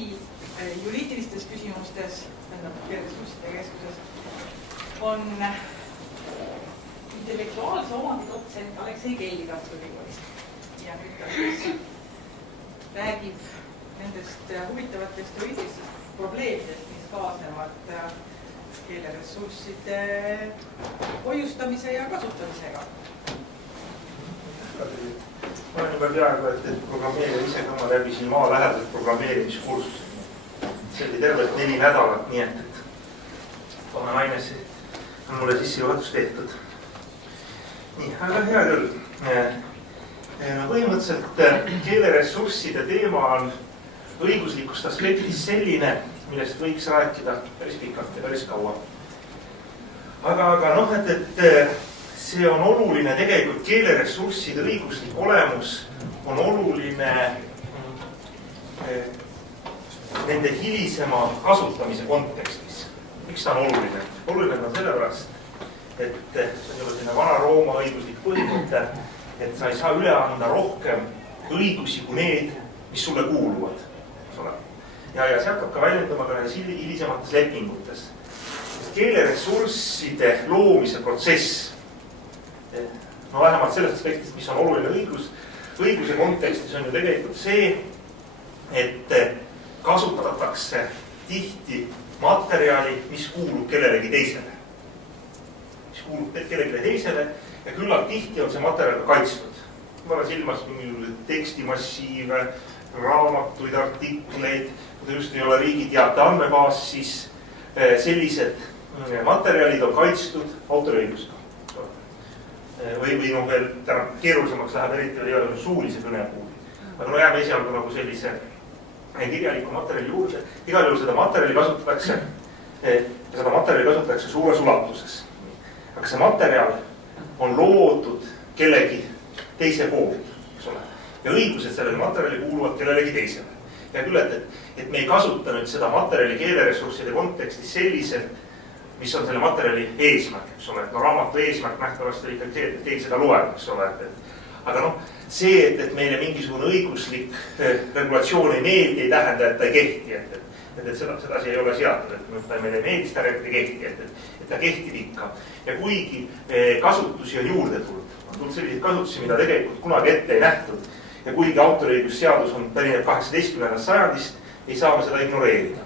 abi juriidilistes küsimustes, keeleressursside keskuses, on intellektuaalse omandi dotsent Aleksei Kelly Tartu Ülikoolist. Ja nüüd ta siis räägib nendest huvitavatest juriidilistest probleemidest, mis kaasnevad keeleressursside hoiustamise ja kasutamisega. Ma olen juba peaaegu, et programmeerija ise ka ma läbisin maalähedaselt programmeerimiskursus. See oli tervelt 4 nädalat, nii et oma ainesse on mulle sissejuhatus tehtud. Nii, aga hea küll. Põhimõtteliselt keeleressursside teema on õiguslikust aspektist selline, millest võiks rääkida päris pikalt ja päris kaua. Aga noh, et see on oluline tegelikult keeleressursside õiguslik olemus on oluline nende hilisema kasutamise kontekstis. Miks ta on oluline? Oluline on sellepärast, et see on selline Vana-Rooma õiguslik põhimõte, et sa ei saa üle anda rohkem õigusi kui need, mis sulle kuuluvad. Ja see hakkab ka väljendama ka hilisemates lepingutes. Keeleressursside loomise protsess, no vähemalt sellest aspektist, mis on oluline õiguse kontekstis, on ju tegelikult see, et kasutatakse tihti materjali, mis kuulub kellelegi teisele. Ja küllalt tihti on see materjal ka kaitstud. Ma olen silmas mingi tekstimassiive, raamatuid, artikleid, kui ta just ei ole riigiteate andmebaas, siis sellised materjalid on kaitstud autoriõigusega. Või no veel keerulisemaks läheb eriti suulise kõne puhul. Aga no jääme esialgu nagu sellise kirjaliku materjali juurde. Igal juhul seda materjali kasutatakse suures ulatuses. Aga see materjal on loodud kellegi teise poolt, eks ole. Ja õigused sellele materjali kuuluvad kellelegi teisele. Ja küll, et me ei kasuta nüüd seda materjali keeleressursside kontekstis selliselt, mis on selle materjali eesmärk, eks ole. No raamatu eesmärk nähtavasti oli ikkagi see, et keegi seda loeb, eks ole. Aga noh, see, et meile mingisugune õiguslik regulatsioon ei meeldi, ei tähenda, et ta ei kehti. Et seda ei ole seatud, et ta meile meeldis, ta ei kehti, et ta kehtib ikka. Ja kuigi kasutusi on juurde tulnud, on tulnud selliseid kasutusi, mida tegelikult kunagi ette ei nähtud. Ja kuigi autoriõigusseadus on pärineb 18. sajandist, ei saa me seda ignoreerida.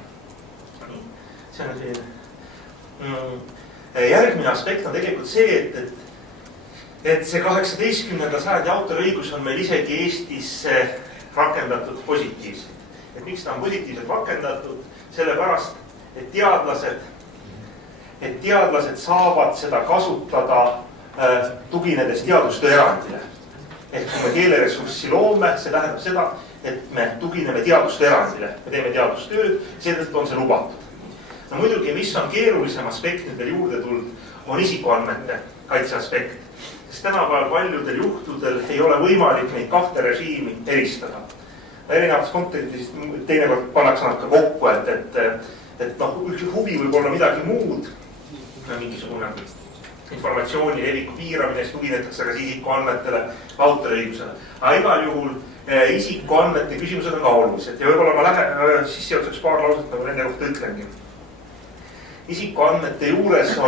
See on selline. Järgmine aspekt on tegelikult see, et see 18. sajandi autoriõigus on meil isegi Eestis rakendatud positiivselt. Et miks ta on positiivselt rakendatud? Sellepärast, et teadlased saavad seda kasutada tuginedes teadustöö erandile. Ehk kui me keeleressurssi loome, see tähendab seda, et me tugineme teadustöö erandile. Me teeme teadustööd, seetõttu on see lubatud. No muidugi, mis on keerulisem aspekt nüüd veel juurde tulnud, on isikuandmete kaitse aspekt. Sest tänapäeval paljudel juhtudel ei ole võimalik neid kahte režiimi eristada. Erinevates kontekstis teinekord pannakse nad ka kokku, et huvi võib olla midagi muud, mingisugune informatsiooni leviku piiramine, siis tuginetakse ka isikuandmetele, autoriõigusele. Aga igal juhul isikuandmete küsimused on ka olulised ja võib-olla ma sissejuhatuseks paar lauset nagu nende kohta ütlengi. Isikuandmete juures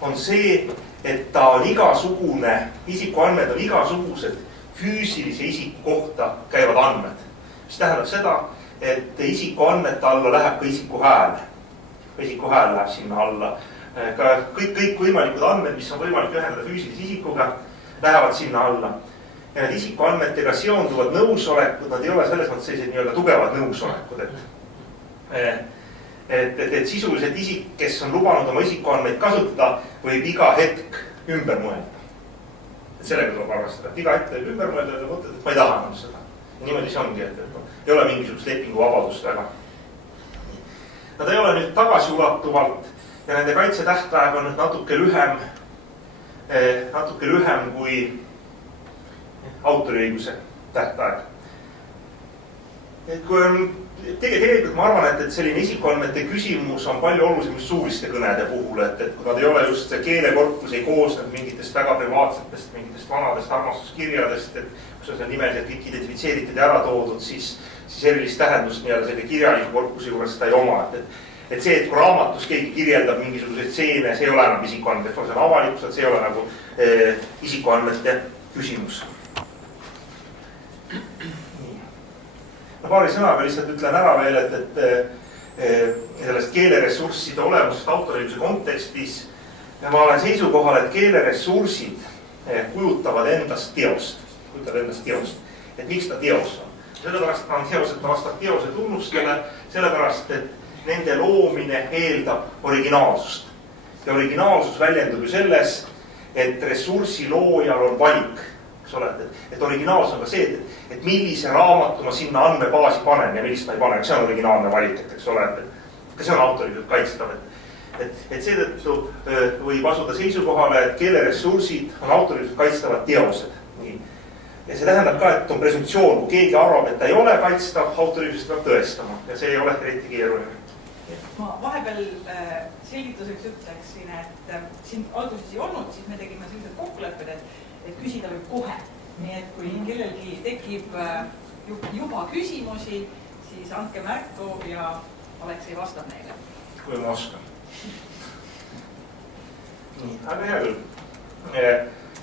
on see, et ta on igasugune, isikuandmed on igasugused füüsilise isiku kohta käivad andmed. Mis tähendab seda, et isikuandmete alla läheb ka isiku hääl. Isiku hääl läheb sinna alla. Ka kõik võimalikud andmed, mis on võimalik ühendada füüsilise isikuga, lähevad sinna alla. Ja need isikuandmetega seonduvad nõusolekud, nad ei ole selles mõttes sellised nii-öelda tugevad nõusolekud. Et sisuliselt isik, kes on lubanud oma isikuandmeid kasutada, võib iga hetk ümber mõelda. Sellega tuleb arvestada, et iga hetk võib ümber mõelda ja mõtled, et ma ei taha enam seda. Ja niimoodi see ongi, et ei ole mingisugust lepingu vabadust väga. Nad ei ole nüüd tagasiulatuvalt ja nende kaitsetähtaeg on nüüd natuke lühem kui autoriõiguse tähtaeg. et kui on, tegelikult ma arvan, et selline isikuandmete küsimus on palju olulisem just suuliste kõnede puhul, et kui nad ei ole just see keelekorpus ei koosnenud mingitest väga privaatsetest, mingitest vanadest armastuskirjadest, et kus on seal nimeliselt kõik identifitseeritud ja ära toodud, siis erilist tähendust nii-öelda selle kirjaliku korpuse juures seda ei oma. Et see, et kui raamatus keegi kirjeldab mingisuguseid stseene, see ei ole enam isikuandmed, see on avalikkused, see ei ole nagu isikuandmete küsimus. Paari sõnaga lihtsalt ütlen ära veel, et sellest keeleressursside olemusest autoriõiguse kontekstis ma olen seisukohal, et keeleressursid kujutavad endast teost. Et miks ta teos on? Sellepärast, et ta on teos, et ta vastab teose tunnustele, sellepärast, et nende loomine eeldab originaalsust. Ja originaalsus väljendub ju selles, et ressursi loojal on valik. Et originaalsus on ka see, et millise raamatu ma sinna andmebaasi panen ja millist ma ei pane. See on originaalne valik, eks ole. Ka see on autoriõiguslikult kaitstav. Et seetõttu võib asuda seisukohale, et keeleressursid on autoriõiguslikult kaitstavad teosed. Ja see tähendab ka, et on presumptsioon, kui keegi arvab, et ta ei ole kaitstav, autoriõigusest peab tõestama. Ja see ei ole eriti keeruline. Ma vahepeal selgituseks ütleksin, et siin alguses ei olnud, siis me tegime sellised kokkulepped, et küsida võib kohe. Nii et kui kellelgi tekib juba küsimusi, siis andke märku ja Aleksei vastab neile. Kui ma oskan. Nii, aga hea küll.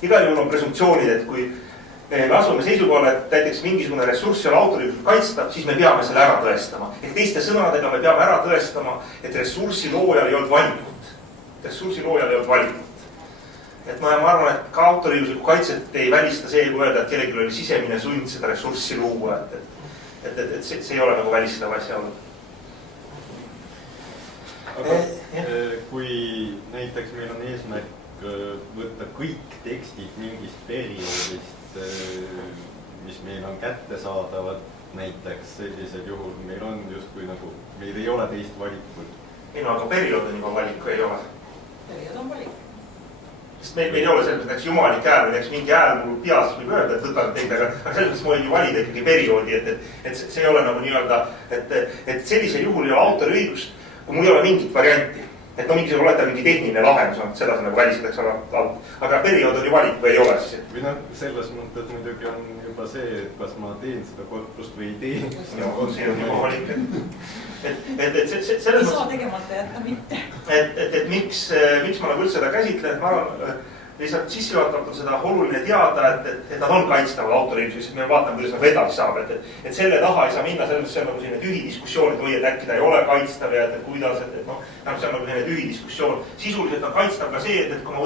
Igal juhul on presumptsioonid, et kui me asume seisukohale, et näiteks mingisugune ressurss on autoriõiguslikult kaitstav, siis me peame selle ära tõestama. Ehk teiste sõnadega me peame ära tõestama, et ressursi loojal ei olnud valikut. Et ma arvan, et ka autoriõiguslikku kaitset ei välista see, kui öelda, et kellelgi oli sisemine sund seda ressurssi luua. Et see ei ole nagu välistav asjaolu. Aga kui näiteks meil on eesmärk võtta kõik tekstid mingist perioodist, mis meil on kättesaadavad, näiteks sellisel juhul meil on justkui nagu, meil ei ole teist valikut. Ei no, aga periood on juba valik, või ei ole? Periood on valik. Sest meil ei ole selles mõttes jumalik hääl või mingi hääl mul peas võib öelda, et võtan teid, aga selles mõttes ma võin ju valida ikkagi perioodi, et see ei ole nagu nii-öelda, et sellisel juhul ei ole autoriõigust, kui mul ei ole mingit varianti. Et no mingisugune olete mingi tehniline lahendus on, seda see nagu välistatakse, aga periood on ju valik või ei ole siis. Või noh, selles mõttes muidugi on juba see, et kas ma teen seda korpust või ei tee. See on juba valik. Ei saa tegemata jätta mitte. Et miks ma nagu üldse seda käsitlen, ma arvan, lihtsalt sissejuhatavalt on seda oluline teada, et nad on kaitstavad autoriõiguses, sest me vaatame, kuidas nagu edasi saab, et selle taha ei saa minna, selles mõttes see on nagu selline tühi diskussioon, et või et äkki ta ei ole kaitstav ja et kuidas, et noh, see on nagu selline tühi diskussioon. Sisuliselt on kaitstav ka see, et kui ma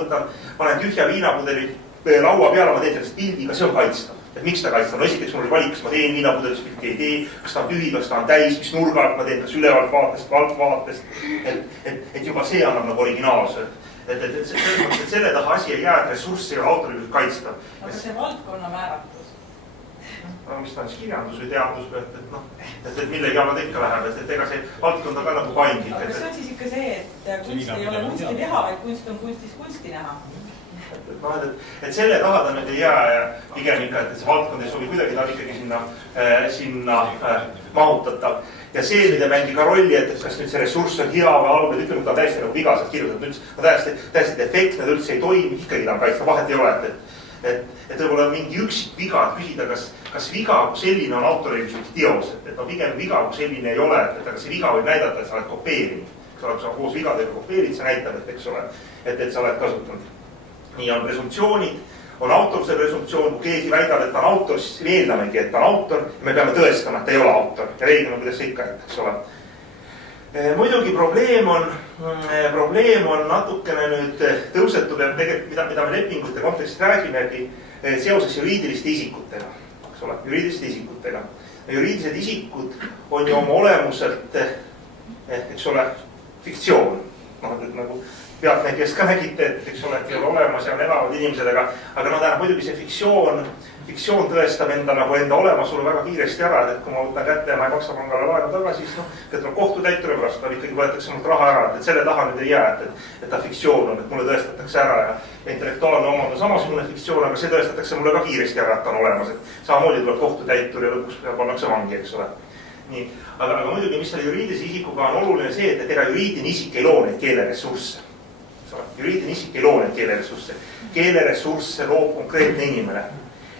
panen tühja viinapudeli laua peale, ma teen sellest pildi, ka see on kaitstav. Et miks ta kaitstav? No esiteks mul oli valik, kas ma teen viinapudelis pilti, ei tee, kas ta on tühi, kas ta on täis, mis nurga alt ma teen, kas ülevalt vaatest, alt vaatest. Et juba see annab nagu originaalsuse. Et selle taha asi ei jää, et ressurss ei ole autoriõiguslikult kaitstav. Aga see valdkonna määratus? No mis ta on siis kirjandus või teadus, et millegi alla ta ikka läheb, et ega see valdkond on ka nagu paindlik. Aga see on siis ikka see, et kunst ei ole kunsti teha, vaid kunst on kunstis kunsti näha. Et selle taha ta nüüd ei jää ja pigem ikka, et see valdkond ei sobi kuidagi, ta on ikkagi sinna mahutatav. Ja see, mida mängi ka rolli, et kas nüüd see ressurss on hea või halb, et ütleme, ta on täiesti nagu vigaselt kirjutatud, ta täiesti defektne, ta üldse ei toimi, ikkagi ta on kaitsta, vahet ei ole, et võib-olla mingi üksik viga, et küsida, kas viga kui selline on autoriõiguslik teos, et no pigem viga kui selline ei ole, et aga see viga võib näidata, et sa oled kopeerinud. Kui sa koos vigadega kopeerid, see näitab, et eks ole, et sa oled kasutanud. Nii on presumptsioonid, on autoruse presumptsioon, kui keegi väidab, et ta on autor, siis me eeldamegi, et ta on autor ja me peame tõestama, et ta ei ole autor. Ja reeglina, kuidas see ikka, eks ole. Muidugi probleem on natukene nüüd tõusetub ja tegelikult, mida me lepingute kontekstis räägimegi, seoses juriidiliste isikutega. Eks ole, juriidiliste isikutega. Juriidilised isikud on ju oma olemuselt, eks ole, fiktsioon. Nagu pealtnägijast ka nägite, et eks ole, et ei ole olemas ja on elavad inimesed, aga no tähendab muidugi see fiktsioon tõestab enda olemasolu väga kiiresti ära, et kui ma võtan kätte ja ma ei maksa pangale laenu tagasi, siis noh, et tuleb kohtutäitur ja pärast ikkagi võetakse mult raha ära, et selle taha nüüd ei jää, et ta fiktsioon on, et mulle tõestatakse ära ja intellektuaalne omand on samasugune fiktsioon, aga see tõestatakse mulle ka kiiresti ära, et ta on olemas, et samamoodi tuleb kohtutäitur ja lõpuks pannakse vangi, eks ole. nii, aga muidugi, mis selle juriidilise isikuga on oluline see, et ega juriidiline isik ei loo neid keeleressursse. Juriidiline isik ei loo neid keeleressursse. Keeleressursse loob konkreetne inimene.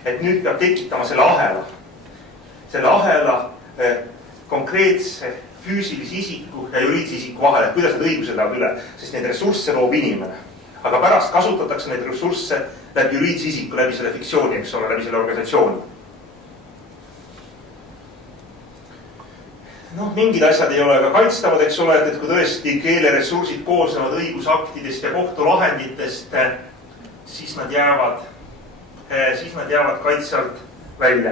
Et nüüd peab tekitama selle ahela konkreetse füüsilise isiku ja juriidilise isiku vahel, et kuidas need õigused lähevad üle, sest neid ressursse loob inimene. Aga pärast kasutatakse neid ressursse läbi juriidilise isiku, läbi selle fiktsiooni, eks ole, läbi selle organisatsiooni. Noh, mingid asjad ei ole ka kaitstavad, eks ole, et kui tõesti keeleressursid koosnevad õigusaktidest ja kohtulahenditest, siis nad jäävad kaitse alt välja.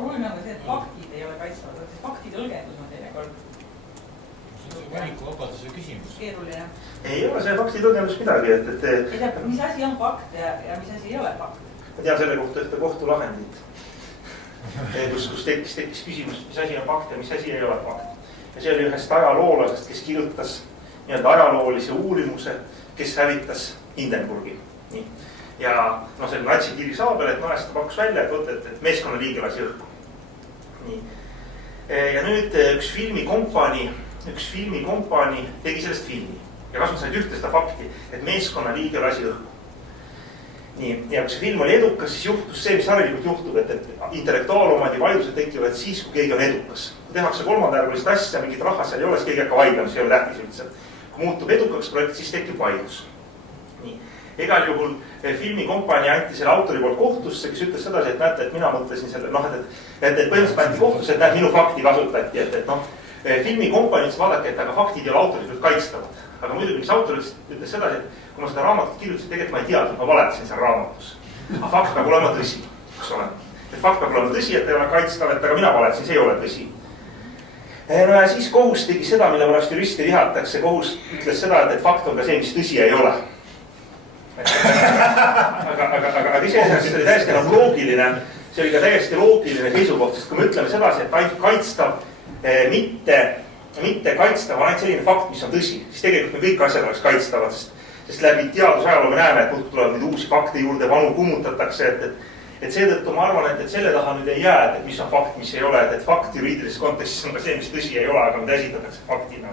Oluline on ka see, et faktid ei ole kaitstavad, et faktide õlgendus on teinekord. See on valikuvabaduse küsimus. Keeruline. Ei ole see faktide õlgendus midagi, et mis asi on fakt ja mis asi ei ole fakt? Ma tean selle kohta ühte kohtulahendit, kus tekkis küsimus, mis asi on fakt ja mis asi ei ole fakt. Ja see oli ühest ajaloolasest, kes kirjutas nii-öelda ajaloolise uurimuse, kes hävitas Hindenburgi. Nii. Ja see oli natsikiri Saabel, et naesta pakkus välja, et meeskonnaliige lasi õhku. Nii. Ja nüüd üks filmikompanii tegi sellest filmi ja kasutas ainult ühte seda fakti, et meeskonnaliige lasi õhku. Nii. Ja kui see film oli edukas, siis juhtus see, mis harilikult juhtub, et intellektuaalomandi vaidlused tekivad siis, kui keegi on edukas. Kui tehakse kolmandajärgulist asja, mingit raha seal ei ole, siis keegi hakka vaidlema, see ei ole tähtis üldse. Kui muutub edukaks projekt, siis tekib vaidlus. Nii. Igal juhul filmikompanii anti selle autori poolt kohtusse, kes ütles sedasi, et näete, et mina mõtlesin selle, et põhimõtteliselt anti kohtusse, et minu fakti kasutati, et filmikompanii ütles, vaadake, et aga faktid ei ole autorid kaitstavad. Aga muidugi, mis autor ütles sedasi, et kui ma seda raamatut kirjutasin, tegelikult ma ei teadnud, ma valetasin seal raamatus. Aga fakt peab olema tõsi, eks ole. Et fakt peab olema tõsi, et ei ole kaitstav, et aga mina valetasin, see ei ole tõsi. No ja siis kohus tegi seda, mille pärast juristi vihatakse. Kohus ütles seda, et fakt on ka see, mis tõsi ei ole. Aga iseenesest oli täiesti loogiline, see oli ka täiesti loogiline seisukoht, sest kui me ütleme sedasi, et ainult kaitstav, mitte kaitstav on ainult selline fakt, mis on tõsi, siis tegelikult me kõik asjad oleks kaitstavad, sest läbi teadusajaloo me näeme, et muudkui tulevad nüüd uusi fakte juurde, vanu kummutatakse, et seetõttu ma arvan, et selle taha nüüd ei jää, et mis on fakt, mis ei ole, et fakt juriidilises kontekstis on ka see, mis tõsi ei ole, aga mida esitatakse faktina.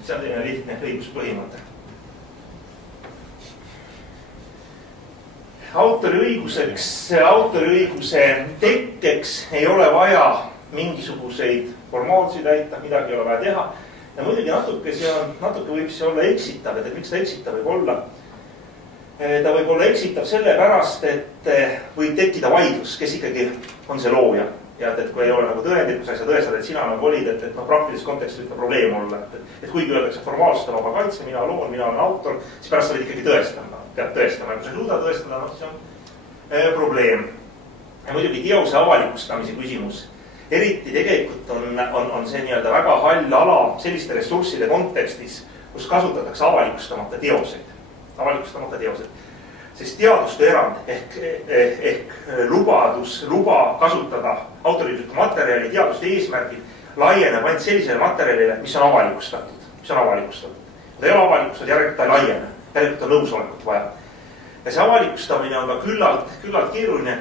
See on selline lihtne õiguspõhimõte. Autoriõiguse tekkeks ei ole vaja mingisuguseid formaalsusi täita, midagi ei ole vaja teha. Ja muidugi natuke võib see olla eksitav, et miks ta eksitav võib olla? Ta võib olla eksitav sellepärast, et võib tekkida vaidlus, kes ikkagi on see looja. Ja et kui ei ole nagu tõendid, kus sa tõestad, et sina nagu olid, et praktilises kontekstis võib ka probleem olla. Et kuigi öeldakse formaalselt vaba kaitse, mina loon, mina olen autor, siis pärast sa võid ikkagi tõestama. Peab tõestama, kui sa ei suuda tõestada, siis on probleem. Ja muidugi teose avalikustamise küsimus. Eriti tegelikult on see nii-öelda väga hall ala selliste ressursside kontekstis, kus kasutatakse avalikustamata teoseid. Sest teaduste erand ehk luba kasutada autoriõiguslikku materjali teaduste eesmärgil laieneb ainult sellisele materjalile, mis on avalikustatud. Ta ei ole avalikustatud, järelikult ta ei laiene. Järelikult on nõusolekut vaja. Ja see avalikustamine on ka küllalt keeruline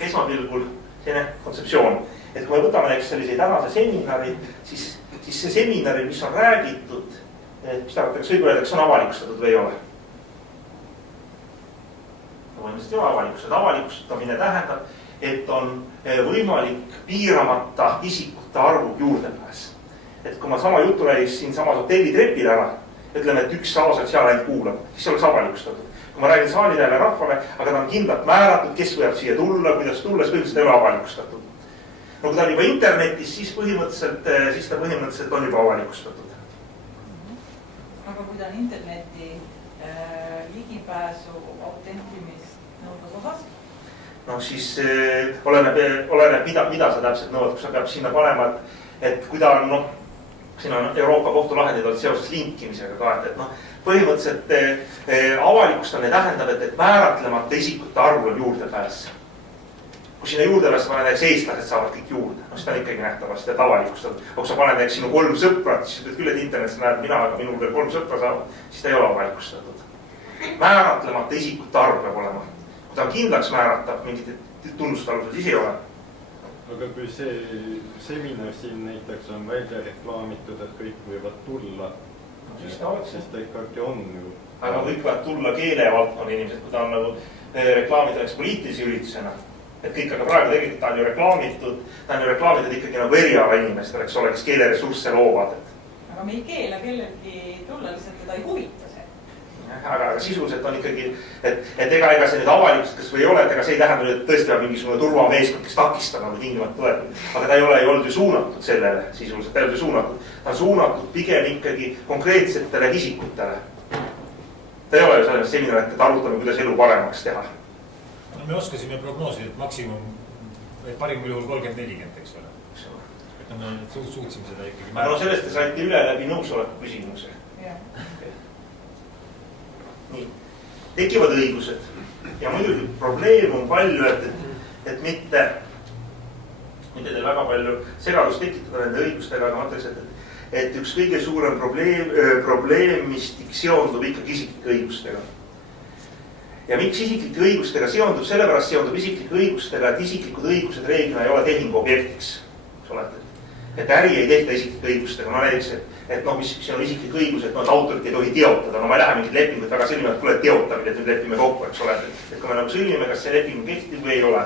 esmapilgul selline kontseptsioon. Et kui me võtame näiteks selliseid tänase seminari, siis see seminari, mis on räägitud, mis tarvatakse võib öelda, kas on avalikustatud või ei ole. Põhimõtteliselt ei ole avalikustatud. Avalikustamine tähendab, et on võimalik piiramata isikute arvu juurdepääs. Et kui ma sama jutu räägis siin samas hotellitrepil ära, ütleme, et üks asotsiaal ainult kuulab, siis oleks avalikustatud. Kui ma räägin saalidele rahvale, aga ta on kindlalt määratud, kes võivad siia tulla, kuidas tulla, siis põhimõtteliselt ei ole avalikustatud. No kui ta on juba internetis, siis ta põhimõtteliselt on juba avalikustatud. Aga kui ta on interneti ligipääsu autentimist nõudvas osas? No siis oleneb mida sa täpselt nõuad, kus sa peab sinna panema, et kui ta on, siin on Euroopa kohtulahendid olnud seoses linkimisega ka, et põhimõtteliselt avalikustamine tähendab, et määratlemata isikute arvul on juurdepääs. Kui sinna juurdepääs paned näiteks eestlased saavad kõik juurde, siis ta on ikkagi nähtavasti, et avalikustatud. Kui sa paned näiteks sinu 3 sõprat, siis ütled küll, et internetis näed mina, aga minul veel 3 sõpra saavad, siis ta ei ole avalikustatud. Määratlemata isikute arv peab olema. Kui ta on kindlaks määratav, mingit tunnustalused siis ei ole. aga kui see seminar siin näiteks on välja reklaamitud, et kõik võivad tulla, siis ta ikkagi on ju. aga kõik võivad tulla keelevaldkonna inimesed, kui ta on nagu reklaamitud näiteks poliitilise üritusena. Et kõik, aga praegu tegelikult ta on ju reklaamitud ikkagi nagu eriala inimestel, eks ole, kes keeleressursse loovad. aga me ei keela kellelgi tulla, lihtsalt teda ei huvita see. Aga sisuliselt on ikkagi, et ega see nüüd avalikult, kas või ei ole, et ega see ei tähenda, et tõesti on mingisugune turvameeskond, kes takistab nagu tingimata tuleb. Aga ta ei ole ju olnud ju suunatud sellele sisuliselt, ta ei olnud ju suunatud. Ta on suunatud pigem ikkagi konkreetsetele isikutele. Ta ei ole ju selles seminar, et arutame, kuidas elu paremaks teha. No me oskasime prognoosida, et maksimum, parimal juhul 30-40, eks ole. Et me suutsime seda ikkagi. No sellest te saite üle läbi nõusoleku küsimuse. Nii, tekivad õigused ja muidugi probleem on palju, et mitte teil väga palju segadust tekitada nende õigustega, aga ma ütleks, et üks kõige suurem probleemistik seondub ikkagi isiklike õigustega. Ja miks isiklike õigustega seondub? Sellepärast seondub isiklike õigustega, et isiklikud õigused reeglina ei ole tehingu objektiks. Et äri ei tehta isiklike õigustega. No näiteks, et mis on isiklik õigus, et autorit ei tohi teotada. No ma ei lähe mingit lepingut väga sõlmima, et kuule teotamine, et nüüd lepime kokku, eks ole. Et kui me nagu sõlmime, kas see leping kehtib või ei ole.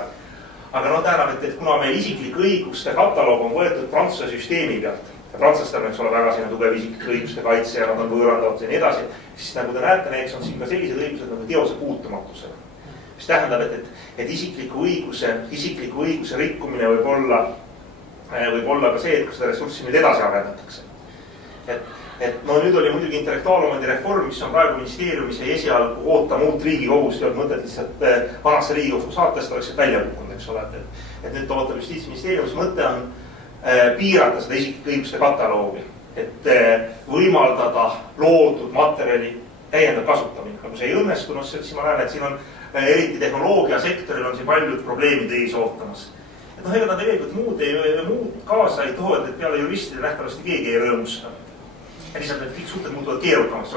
Aga tähendab, et kuna meil isiklik õiguste kataloog on võetud Prantsuse süsteemi pealt, ja prantslastel on, eks ole, väga sinna tugev isiklike õiguste kaitse ja nad on võõrandatud ja nii edasi, siis nagu te näete, näiteks on siin ka sellised õigused nagu teose puutumatusega. Mis tähendab, et isikliku õiguse rikkumine võib olla ka see, et kui seda ressurssi nüüd edasi arendatakse. Nüüd oli muidugi intellektuaalomandi reform, mis on praegu ministeeriumis ja esialgu ootama uut riigikogust, ei olnud mõtet lihtsalt vanasse riigikogu saatest oleks välja kukkunud, eks ole. Et nüüd ootab Justiitsministeeriumis, mõte on piirata seda isiklike õiguste kataloogi, et võimaldada loodud materjali täiendav kasutamine. Aga kui see ei õnnestunud, siis ma näen, et siin on eriti tehnoloogiasektoril on siin paljud probleemid ees ootamas. Et ega ta tegelikult muud kaasa ei too, et peale juristide nähtavasti keegi ei rõõmusta. Ja lihtsalt need kõik suhted muutuvad keerukamaks,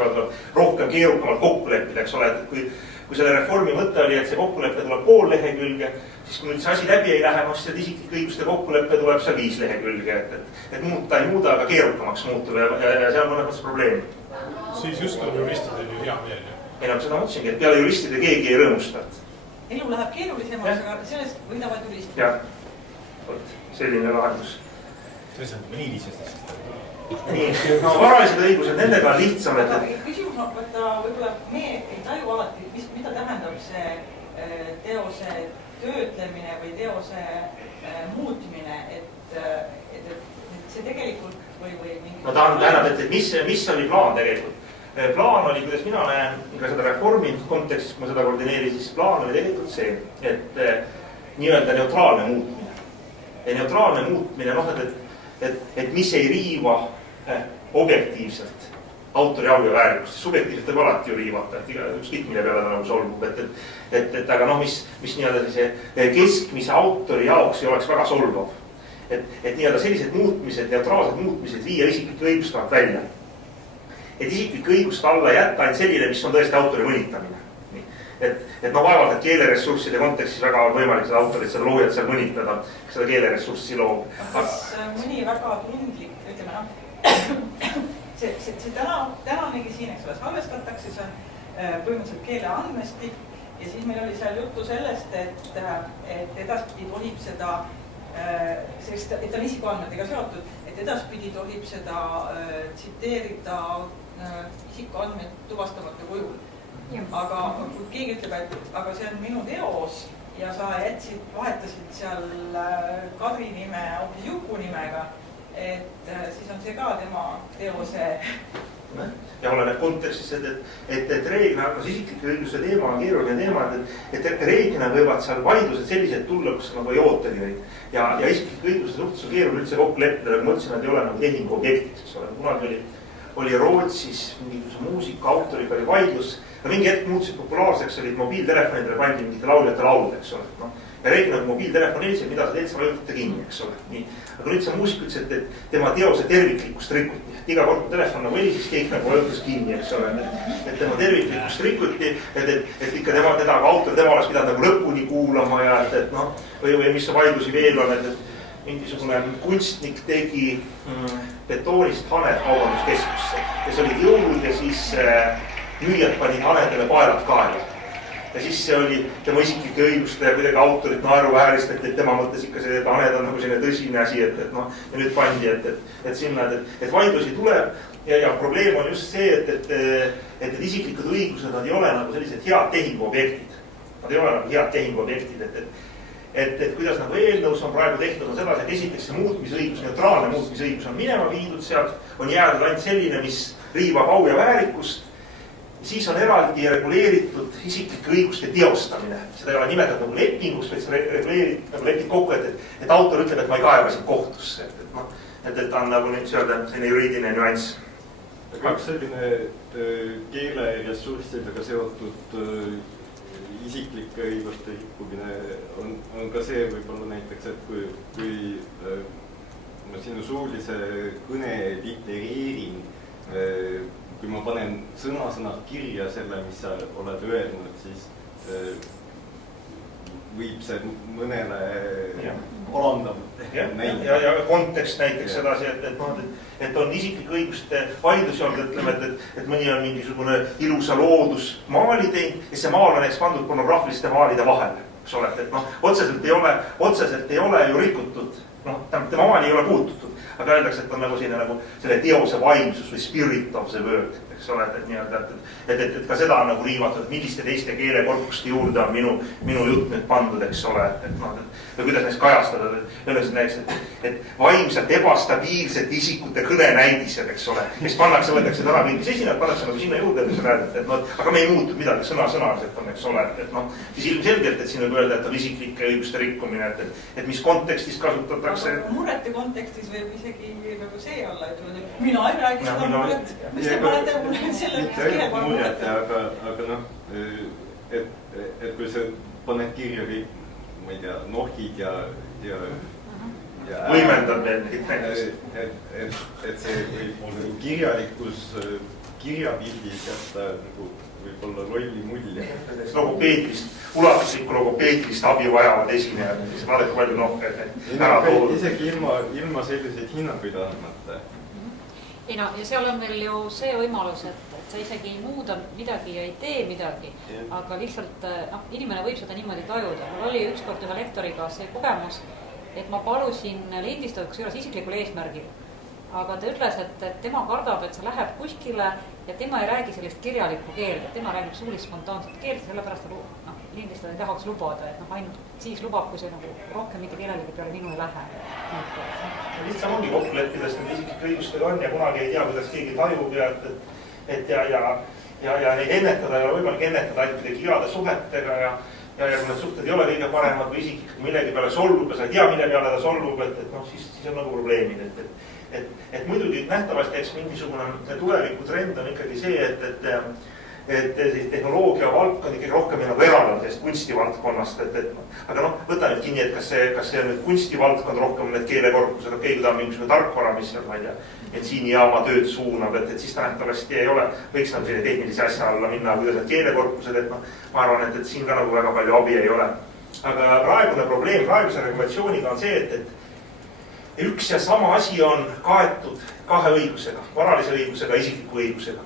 rohkem keerukamalt kokku leppida, eks ole, et kui selle reformi mõte oli, et see kokkulepe tuleb 5 lehekülge, siis kui nüüd see asi läbi ei lähe, siis isiklike õiguste kokkulepe tuleb seal 5 lehekülge, et muuta ei muuda, aga keerukamaks muutub ja see on mõnes mõttes probleem. Siis just on juristidel ju hea meel. Ei no seda mõtlesingi, et peale juristide keegi ei rõõmusta. Elu läheb keerulisemaks, aga sellest võidavad juristid. Jah, selline lahendus. See on nii lihtsasti. Nii, varalised õigused, nendega on lihtsam, et... Küsimus on, võib-olla me ei taju alati, mida tähendab see teose töötlemine või teose muutmine, et see tegelikult või mingi... No tähendab, et mis oli plaan tegelikult? Plaan oli, kuidas mina näen ka seda reformi kontekstis, kui ma seda koordineerin, siis plaan oli tegelikult see, et nii-öelda neutraalne muutmine. Ja neutraalne muutmine, et mis ei riiva objektiivselt autori au ja väärikust. Subjektiivselt võib alati ju riivata, et ükskõik mille peale ta nagu solvub. Aga mis nii-öelda keskmise autori jaoks ei oleks väga solvav. Et nii-öelda sellised muutmised, neutraalsed muutmised viia isiklike õigustavad välja. Et isiklike õiguste alla jätta ainult selline, mis on tõesti autori mõnitamine. Et vaevalt, et keeleressursside kontekstis väga on võimalik seda autorit, seda loojat seal mõnitada, seda keeleressurssi loob. Kas mõni väga tundlik, ütleme see tänanegi siin, eks ole, salvestatakse, see on põhimõtteliselt keele andmestik ja siis meil oli seal juttu sellest, et edaspidi tohib seda, sest ta on isikuandmetega seotud, et edaspidi tohib seda tsiteerida isikuandmed tuvastamata kujul. Aga kui keegi ütleb, et aga see on minu teos ja sa vahetasid seal Kadri nime hoopis Juku nimega, et siis on see ka tema teose. Ja oleneb kontekstis, et reeglina, isiklike õiguste teema on keeruline teema, et reeglina võivad seal vaidlused sellised tulla, kus nagu ei ootagi neid. Ja isiklike õiguste suhtes on keeruline üldse kokku leppida, aga ma ütlesin, et ei ole nagu tehingu objektiks, eks ole. Kunagi oli Rootsis mingisuguse muusika autoriga oli vaidlus, ja mingi hetk muutusid populaarseks, olid mobiiltelefonidele pandi mingite lauljate laulud, eks ole. ja räägib nagu mobiiltelefoni ees ja mida sa teed, sa vajutad ta kinni, eks ole. Nii. Aga nüüd see muusik ütles, et tema teose terviklikkust rikuti. Iga kord, kui telefon nagu helises, keegi nagu vajutas kinni, eks ole. Et tema terviklikkust rikuti, et ikka teda autor, tema oleks pidanud nagu lõpuni kuulama ja et noh, või mis vaidlusi veel on, et mingisugune kunstnik tegi betoonist haned kaubanduskeskusse ja see olid jõulud ja siis müüjad panid hanedele paelad kaela. Ja siis see oli tema isiklike õiguste ja kuidagi autorit naeruvääristati, et tema mõttes ikka see haned on nagu selline tõsine asi, et noh, ja nüüd pandi, et sinna, et vaidlusi tuleb ja probleem on just see, et isiklikud õigused, nad ei ole nagu sellised head tehinguobjektid. Nad ei ole nagu head tehinguobjektid, et kuidas nagu eelnõus on praegu tehtud, on sedasi, et esiteks see muutmisõigus, neutraalne muutmisõigus on minema viidud sealt, on jäädud ainult selline, mis riivab au ja väärikust. Siis on eraldi reguleeritud isiklike õiguste teostamine. Seda ei ole nimetatud nagu lepingus, vaid see reguleerib nagu lepib kokku, et autor ütleb, et ma ei kaeva siin kohtusse. Et ta on nagu nüüd selline juriidiline nüanss. Üks selline keeleressurssidega seotud isiklike õiguste rikkumine on ka see võib-olla näiteks, et kui sinu suulise kõne litereerin, kui ma panen sõna-sõnalt kirja selle, mis sa oled öelnud, siis võib see mõnele alandav näida. Ja kontekst näiteks sedasi, et on isiklike õiguste vaidlusi olnud, ütleme, et mõni on mingisugune ilusa loodusmaali teinud ja see maal on eks pandud pornograafiliste maalide vahele, eks ole, et noh, otseselt ei ole ju rikutud, noh, tema maali ei ole puututud. Aga öeldakse, et on nagu selline nagu selle teose vaimsus või spirit of the word, eks ole, et ka seda on nagu riivatud, et milliste teiste keelekorpuste juurde on minu jutt nüüd pandud, eks ole, et kuidas neist kajastada, öeldakse näiteks, et vaimselt ebastabiilsete isikute kõnenäidised, eks ole, kes pannakse, võetakse täna mingis esinejad, pannakse nagu sinna juurde, et sa näed, et noh, aga me ei muutud midagi sõnasõnaliselt on, eks ole, et noh, siis ilmselgelt, et siin võib öelda, et on isiklike õiguste rikkumine, et mis kontekstis kasutatakse. Murete kontekstis võib isegi nagu see olla, et mina ei räägi seda muret, mis te panete mulle selle muret, aga noh, et kui sa paned kirja kõik, ma ei tea, nohid ja võimendad need näiteks. Et see võib kirjalikkus kirjapildis jätta nagu võib-olla rolli mulje. Ulatuslikku logopeedilist abi vajavad esinejad, siis vaadake palju nohkeid ära toodud. Isegi ilma selliseid hinnanguid andmata. Ei no, ja seal on meil ju see võimalus, et sa isegi ei muuda midagi ja ei tee midagi, aga lihtsalt inimene võib seda niimoodi tajuda. Mul oli ükskord ühe lektoriga see kogemus, et ma palusin lindistada juures isiklikul eesmärgil. Aga ta ütles, et tema kardab, et see läheb kuskile ja tema ei räägi sellist kirjalikku keelt, et tema räägib suulist spontaanset keelt ja sellepärast ta lindistada ei tahaks lubada, et ainult siis lubab, kui see nagu rohkem mitte kellelegi peale minu ei lähe. Lihtsam ongi kokku leppides need isiklike õigustega on ja kunagi ei tea, kuidas keegi tajub ja neid ennetada ei ole võimalik ennetada ainult midagi heade suhetega ja kui need suhted ei ole kõige paremad või isik ikkagi millegi peale solvub ja sa ei tea, mille peale ta solvub, et siis on nagu probleemid. Et muidugi nähtavasti eks mingisugune tulevikutrend on ikkagi see, et tehnoloogia valdkond ikkagi rohkem nagu eraldab sellest kunstivaldkonnast, aga noh, võta nüüd kinni, et kas see on nüüd kunstivaldkond rohkem need keelekorpused, okei, kui ta on mingisugune tarkvara, mis seal, ma ei tea, bensiinijaama tööd suunab, et siis ta nähtavasti ei ole, võiks nagu selline tehnilise asja alla minna, kuidas need keelekorpused, et ma arvan, et siin ka nagu väga palju abi ei ole. Aga praegune probleem praeguse regulatsiooniga on see, et üks ja sama asi on kaetud kahe õigusega, varalise õigusega, isikliku õigusega.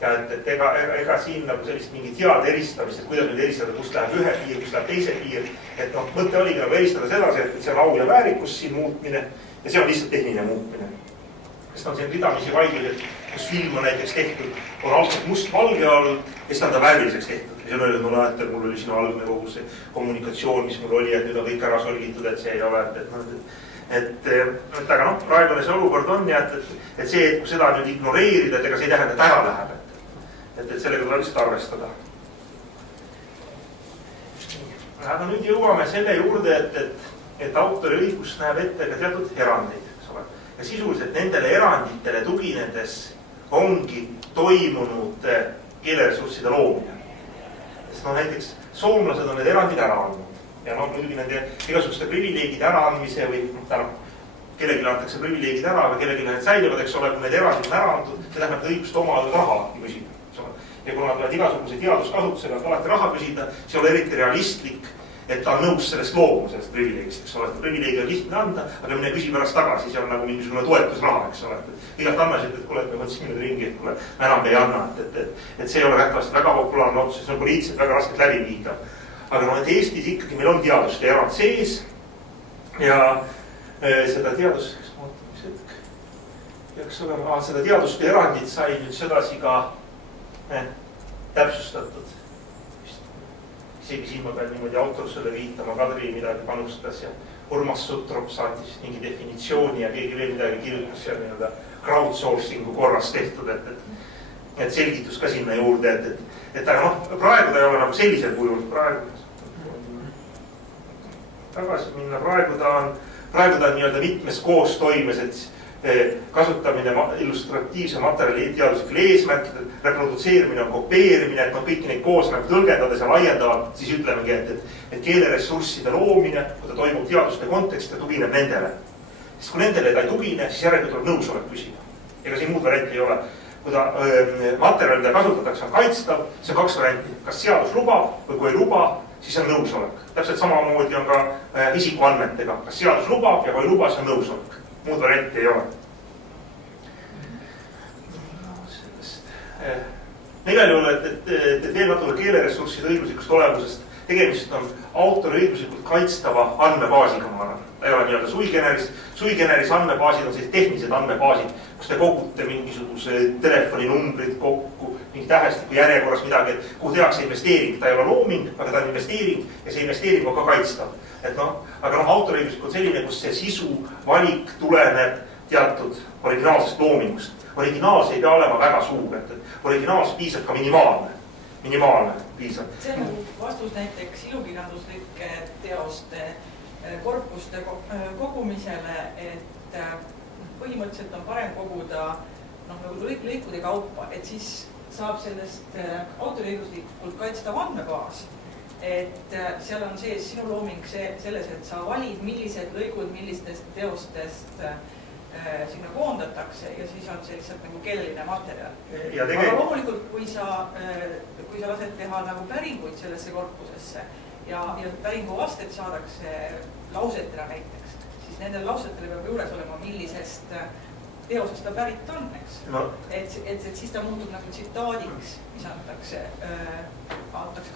Ja et ega siin nagu sellist mingit head eristamist, et kuidas nüüd eristada, kust läheb ühe piir, kust läheb teise piir. Et mõte oligi nagu eristada sedasi, et see on au ja väärikus siin muutmine ja see on lihtsalt tehniline muutmine. Sest on siin ridamisi vaidlused, kus film on näiteks tehtud, on algselt must-valge olnud ja siis on ta vääriliseks tehtud. Ja see on öelnud, mul on, et mul oli sinu algne kogu see kommunikatsioon, mis mul oli, et nüüd on kõik ära solgitud, et see ei ole, aga noh, praegune see olukord on ja et see, et kui seda nüüd ignoreerida, et ega see ei tähenda, et ära läheb. Et sellega tuleb lihtsalt arvestada. Aga nüüd jõuame selle juurde, et autori õigus näeb ette ka teatud erandeid. Ja sisuliselt nendele eranditele tuginedes ongi toimunud keeleressursside loomine. Sest näiteks soomlased on need erandid ära andnud. ja noh, muidugi nende igasuguste privileegide äraandmise või kellelegi antakse privileegid ära või kellelegi need säilivad, eks ole, kui need erandid on ära antud, see tähendab õigust oma raha küsida, eks ole. Ja kuna tulevad igasuguse teaduskasutusega alati raha küsida, see ei ole eriti realistlik, et ta on nõus sellest loobuma, sellest privileegist, eks ole. Privileegi on lihtne anda, aga mine küsi pärast tagasi, see on nagu mingisugune toetusraha, eks ole. Kõigalt annasid, et kuule, et me mõtlesime nüüd ringi, et kuule, enam ei anna, et see ei ole väga populaarne otsus, see on poliitiliselt väga raskelt läbi viida. Aga no, et Eestis ikkagi meil on teaduste erand sees ja seda seda teaduste erandit sai nüüd sedasi ka täpsustatud. Isegi siin ma pean niimoodi autorsele viitama, Kadri midagi panustas ja Urmas Sutrop saatis mingi definitsiooni ja keegi veel midagi kirjutas seal nii-öelda crowdsourcingu korras tehtud, et selgitus ka sinna juurde, et aga noh, praegu ta ei ole nagu sellisel kujul, tagasi minna, praegu ta on nii-öelda mitmes koostoimes, et kasutamine illustratiivse materjali teaduslikul eesmärkidel, reprodutseerimine on kopeerimine, et kõiki neid koos nagu tõlgendades ja laiendavalt, siis ütlemegi, et keeleressursside loomine, kui ta toimub teaduste kontekst ja tugineb nendele. Sest kui nendele ta ei tugine, siis järelikult tuleb nõusolek küsida. Ega siin muud varianti ei ole. Kui ta materjalide kasutatakse on kaitstav, see on 2 varianti. Kas seadus lubab või kui ei luba, siis on nõusolek. Täpselt samamoodi on ka isikuandmetega. Kas seadus lubab ja kui ei luba, siis on nõusolek. Muud varianti ei ole. Igal juhul, et veel natuke keeleressursside õiguslikust olemusest, tegemist on autori õiguslikult kaitstava andmebaasiga, ma arvan. Ta ei ole nii-öelda sui generis andmebaasid on sellised tehnilised andmebaasid, kus te kogute mingisuguse telefoninumbrid kokku, mingi tähestiku järjekorras midagi, et kuhu tehakse investeering. Ta ei ole looming, aga ta on investeering ja see investeering on ka kaitstav. Et noh, aga autoriõiguslik on selline, kus see sisu valik tuleneb teatud originaalsest loomingust. Originaalse ei pea olema väga suur, et originaalse piisab ka minimaalne piisab. See on vastus näiteks ilukirjanduslike teoste korpuste kogumisele, et põhimõtteliselt on parem koguda nagu lõikude kaupa, et siis saab sellest autoriõiguslikult kaitstav andmebaas. Et seal on sees sinu looming selles, et sa valid, millised lõigud millistest teostest sinna koondatakse ja siis on see lihtsalt nagu keeleline materjal. Aga loomulikult, kui sa lased teha nagu päringuid sellesse korpusesse ja päringu vastet saadakse lausetena näiteks, siis nendel lausetele peab juures olema, millisest teosest ta pärit on, eks. No. Et siis ta muutub nagu tsitaadiks, mis antakse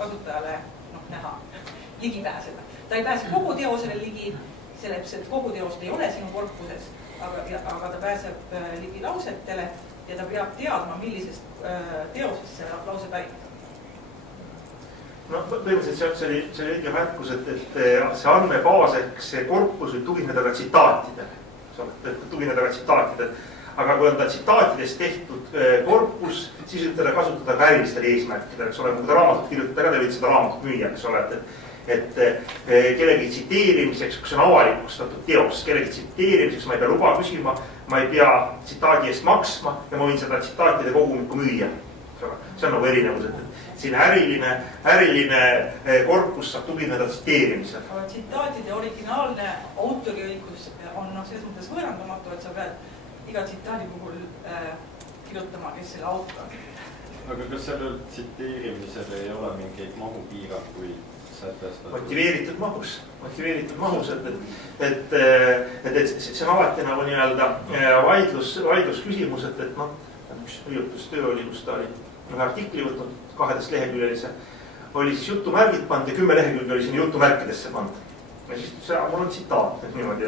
kasutajale näha, ligi pääseda. Ta ei pääse kogu teosele ligi, sellepärast, et kogu teost ei ole sinu korpuses, aga ta pääseb ligi lausetele ja ta peab teadma, millisest teosest see lause pärit on. No põhimõtteliselt see oli õige märkus, et see andmebaas ehk see korpus võib tugineda ka tsitaatidel. Aga kui on ta tsitaatidest tehtud korpus, siis võib teda kasutada pärilistel eesmärkidel, eks ole, kui ta raamatut kirjutada, te võite seda raamatut müüa, eks ole, et kellegi tsiteerimiseks, kui see on avalikustatud teos, kellegi tsiteerimiseks ma ei pea luba küsima, ma ei pea tsitaadi eest maksma ja ma võin seda tsitaatide kogumikku müüa. See on nagu erinevus, et siin äriline korpus saab tugineda tsiteerimisel. Aga tsitaatide originaalne autoriõigus on selles mõttes võõrandamatu, et sa pead iga tsitaadi puhul kirjutama, kes selle autor on. Aga kas sellel tsiteerimisel ei ole mingeid mahupiiranguid sätestatud? Motiveeritud mahus, et see on alati nagu nii-öelda vaidlusküsimus, et üks üliõpilastöö oli, kus ta oli ühe artikli võtnud 12 leheküljelise, oli siis jutumärgid pand ja 10 lehekülge oli sinna jutumärkidesse pand. Ja siis mul on tsitaat niimoodi,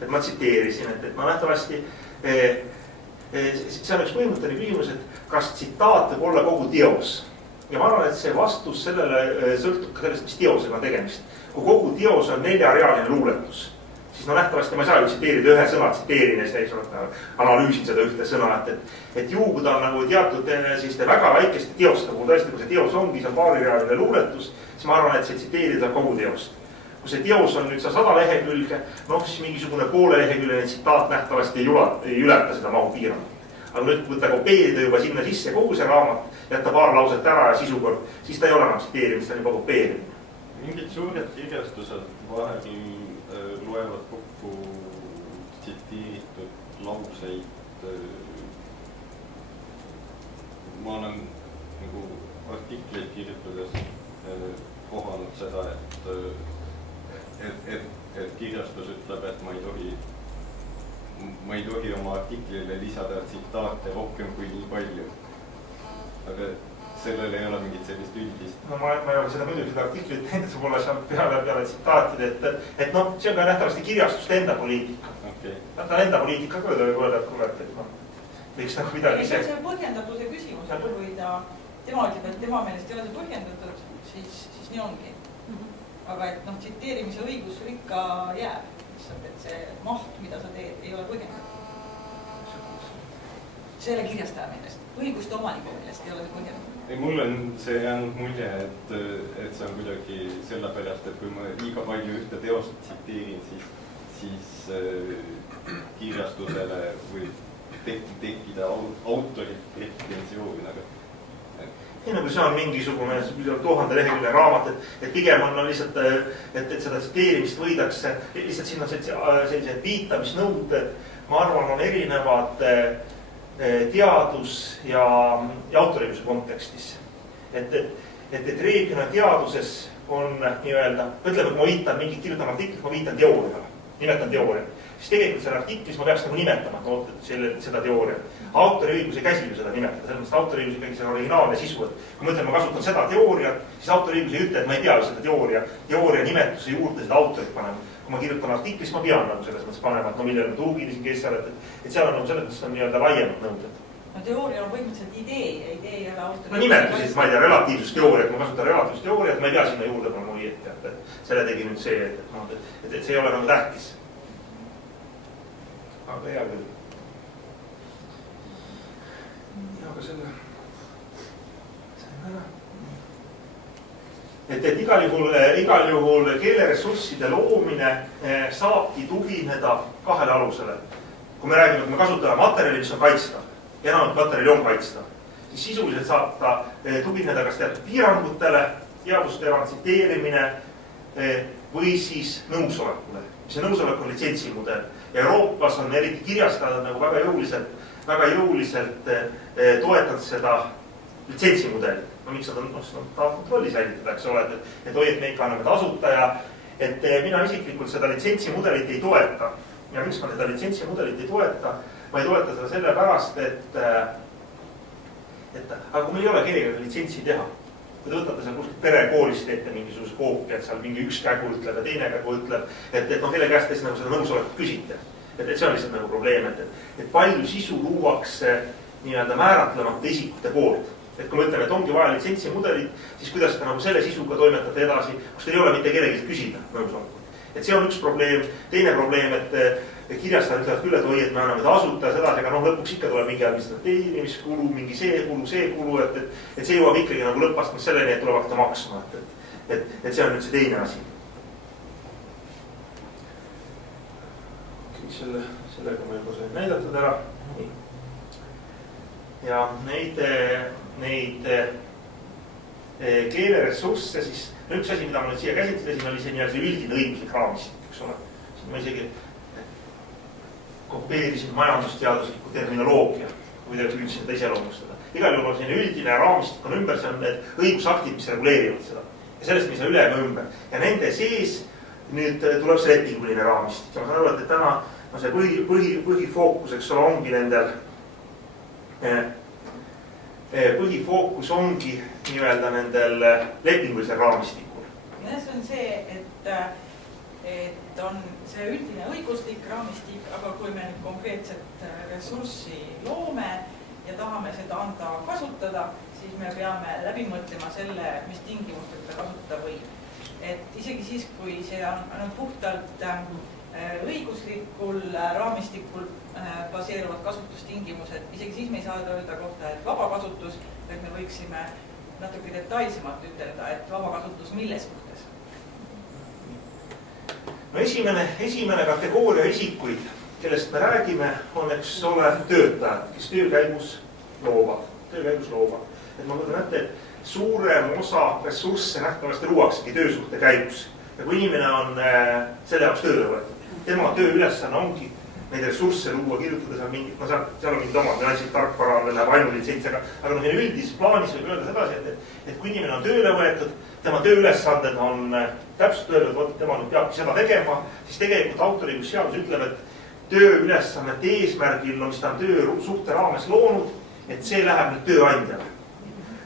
et ma tsiteerisin, et ma nähtavasti see on üks põhimõtteline küsimus, et kas tsitaat võib olla kogu teos. Ja ma arvan, et see vastus sellele sõltub ka sellest, mis teosega on tegemist. Kui kogu teos on 4-realine luuletus, siis nähtavasti ma ei saa ju tsiteerida ühe sõna tsiteerines, analüüsin seda ühte sõna, et ju kui ta on nagu teatud selliste väga väikeste teoste puhul, tõesti, kui see teos ongi, see on paarirealine luuletus, siis ma arvan, et see tsiteerida kogu teost. Kui see teos on nüüd 100 lehekülge, siis mingisugune poole leheküljeline tsitaat nähtavasti ei ületa seda mahupiirangut. Aga nüüd, kui ta kopeerida juba sinna sisse kogu see raamat, jätta paar lauset ära ja sisukord, siis ta ei ole enam tsiteerimist, ta on juba kopeerimine. mingid suured kirjastused vahel loevad kokku tsiteeritud lauseid. Ma olen nagu artikleid kirjutades kohanud seda, et kirjastus ütleb, et ma ei tohi oma artiklile lisada tsitaate rohkem kui nii palju. Aga sellel ei ole mingit sellist üldist. No ma ei ole seda muidugi seda artiklit teinud, võib-olla seal peale tsitaatide, et noh, see on ka nähtavasti kirjastuste enda poliitika. Okay. Ta enda poliitika ka võib öelda, et kuule, et võiks nagu midagi ise. See on põhjendatuse küsimus, kui tema ütleb, et tema meelest ei ole see põhjendatud, siis nii ongi. Aga et noh, tsiteerimise õigus ikka jääb. Et see maht, mida sa teed, ei ole põhjendatud. Selle kirjastaja meelest, õiguste omaniku meelest ei ole see põhjendatud. Mul on see jäänud mulje, et see on kuidagi sellepärast, et kui ma liiga palju ühte teost tsiteerin, siis kirjastusele võib tekkida autori pretensioon, aga nii nagu see on mingisugune 1000 lehekülje raamat, et pigem on lihtsalt, et seda tsiteerimist võidakse, lihtsalt siin on sellised viitamisnõuded, ma arvan, on erinevad teadus- ja autoriõiguse kontekstis. Et reeglina teaduses on nii-öelda, ütleme, kui ma viitan mingit kirjutama artiklit, ma viitan teooriale, nimetan teooriat. Siis tegelikult selle artiklis ma peaks nagu nimetama seda teooriat. Autoriõigus ei käsi ju seda nimetada, selles mõttes autoriõigus ikkagi see on originaalne sisu, et kui ma ütlen, ma kasutan seda teooriat, siis autoriõigus ei ütle, et ma ei pea ju seda teooria nimetuse juurde seda autorit panema. Kui ma kirjutan artiklis, ma pean nagu selles mõttes panema, et no millele ma tuuginesin, kes seal, et seal on nagu selles mõttes on nii-öelda laiemad nõuded. No teooria on põhimõtteliselt idee ja idee ei ole autori. No nimetusid, ma ei tea, relatiivsusteooriat, ma kasutan relatiivsusteooriat, ma ei pea sinna juurde panema või et selle tegi nüüd see, et see ei ole nagu tähtis. Aga hea küll. Aga selle ära. Et igal juhul keeleressursside loomine saabki tugineda kahele alusele. Kui me räägime, et me kasutame materjali, mis on kaitstav, enamalt materjali on kaitstav, siis sisuliselt saab ta tugineda kas teatud piirangutele, teadusteema tsiteerimine või siis nõusolekule. See nõusolek on litsentsimudel. Euroopas on eriti kirjastajad nagu väga jõuliselt toetanud seda litsentsimudelit. No miks nad on tahavad kontrolli säilitada, eks ole, et oi, et me ikka anname tasuta. Et mina isiklikult seda litsentsimudelit ei toeta. Ja miks ma seda litsentsimudelit ei toeta? Ma ei toeta seda sellepärast, et aga kui meil ei ole kellega litsentsi teha, kui te võtate seal kuskilt perekoolist teete mingisuguse koopia, et seal mingi üks kägu ütleb ja teine kägu ütleb, et no kelle käest teist nagu seda nõusolekut küsite. Et see on lihtsalt nagu probleem, et palju sisu luuakse nii-öelda määratlemata isikute poolt. Et kui ma ütlen, et ongi vaja litsentsimudelit, siis kuidas te nagu selle sisuga toimetate edasi, kus teil ei ole mitte kellegi küsida nõusolekut. Et see on üks probleem. Teine probleem, et kirjastajad ütlevad küll, et oi, et me anname tasuta ja sedasi, aga lõpuks ikka tuleb mingi administratiivimiskulu, mingi see kulu, et see jõuab ikkagi nagu lõppastmes selleni, et tuleb hakata maksma. Et see on nüüd see teine asi. Sellega ma juba sain näidatud ära. Ja neid keeleressursse siis, üks asi, mida ma nüüd siia käsitlesin, oli see nii-öelda üldine õiguslik raamistik, eks ole. Ma isegi kopeerisin majandusteadusliku terminoloogia, kui te püüdsin seda iseloomustada. Igal juhul on selline üldine raamistik on ümber, see on need õigusaktid, mis reguleerivad seda. Ja sellest, mis on üle ka ümber. Ja nende sees nüüd tuleb see lepinguline raamistik. Ja ma saan aru, et täna see põhifookus, eks ole, ongi nendel põhifookus ongi nii-öelda nendel lepingulisel raamistikul. Ja see on see, et on see üldine õiguslik raamistik, aga kui me nüüd konkreetset ressurssi loome ja tahame seda anda kasutada, siis me peame läbi mõtlema selle, mis tingimustel ta kasutada võib. Et isegi siis, kui see on puhtalt õiguslikul raamistikul baseeruvad kasutustingimused, isegi siis me ei saa öelda kohta, et vabakasutus, et me võiksime natuke detailsemalt ütelda, et vabakasutus milles suhtes. No esimene kategooria isikuid, kellest me räägime, on eks ole töötajad, kes töö käigus loovad. Et ma mõtlen ette, suurem osa ressursse nähtavasti luuaksegi töösuhte käigus. Ja kui inimene on selle jaoks tööle võetud, tema tööülesanne ongi neid ressursse luua, kirjutada seal mingit, no seal on mingid omad nüansid, tarkvara läheb ainult 7, aga no üldises plaanis võib öelda sedasi, et kui inimene on tööle võetud, tema tööülesanded on täpselt öeldud, et tema nüüd peabki seda tegema, siis tegelikult autoriõigusseadus ütleb, et tööülesannete eesmärgil, no mis ta on töösuhte raames loonud, et see läheb nüüd tööandjale.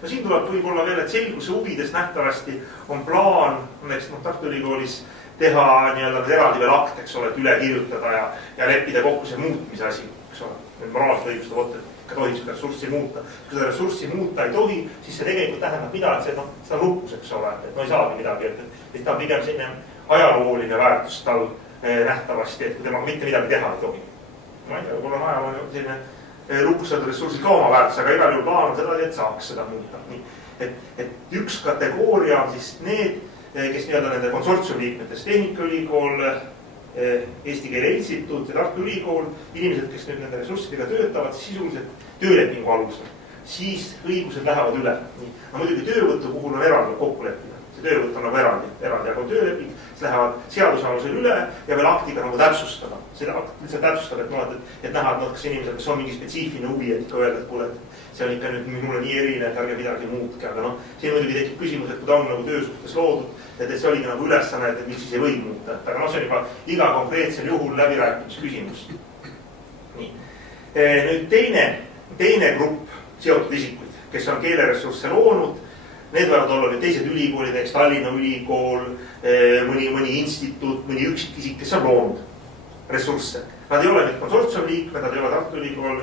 No siin tuleb võib-olla veel, et selguse huvides nähtavasti on plaan, näiteks Tartu Ülikoolis teha nii-öelda eraldi veel akt, eks ole, et üle kirjutada ja leppida kokku see muutmise asi, eks ole. Moraalselt õigustab võtta, et ka tohib seda ressurssi muuta. Kui seda ressurssi muuta ei tohi, siis see tegelikult tähendab mida, et seda on lukus, eks ole, et no ei saagi midagi, et ta on pigem selline ajalooline väärtus tal nähtavasti, et kui tema mitte midagi teha ei tohi. Ma ei tea, võib-olla on ajaloo selline lukustatud ressursil ka oma väärtus, aga igal juhul plaan on seda, et saaks seda muuta. Et üks kategooria on siis need, kes nii-öelda nende konsortsiumi liikmetest, Tehnikaülikool, Eesti Keele Instituut ja Tartu Ülikool, inimesed, kes nüüd nende ressurssidega töötavad, siis sisuliselt töölepingu alusel, siis õigused lähevad üle. No muidugi töövõtu puhul on eraldi kokku leppida. See töövõtt on nagu eraldi, aga kui tööleping, siis lähevad seaduse alusel üle ja veel aktiga nagu täpsustada. Seda lihtsalt täpsustada, et näha, et kas inimesel, kas on mingi spetsiifiline huvi, et ikka öelda, et kuule, et see on ikka nüüd minule nii eriline, et ärge midagi muutke. Aga noh, siin muidugi tekib küsimus, et kui ta on nagu töösuhtes loodud, et see oligi nagu ülesanne, et miks siis ei või muuta. Aga noh, see on juba iga konkreetsel juhul läbirääkimisküsimus. Nii. Nüüd teine grupp seotud isikuid, kes on keeleressursse loonud, need võivad olla nüüd teised ülikoolid, eks Tallinna Ülikool, mõni instituut, mõni üksikisik, kes on loonud ressursse. Nad ei ole nüüd konsortsiumi liikmed, nad ei ole Tartu Ülikool,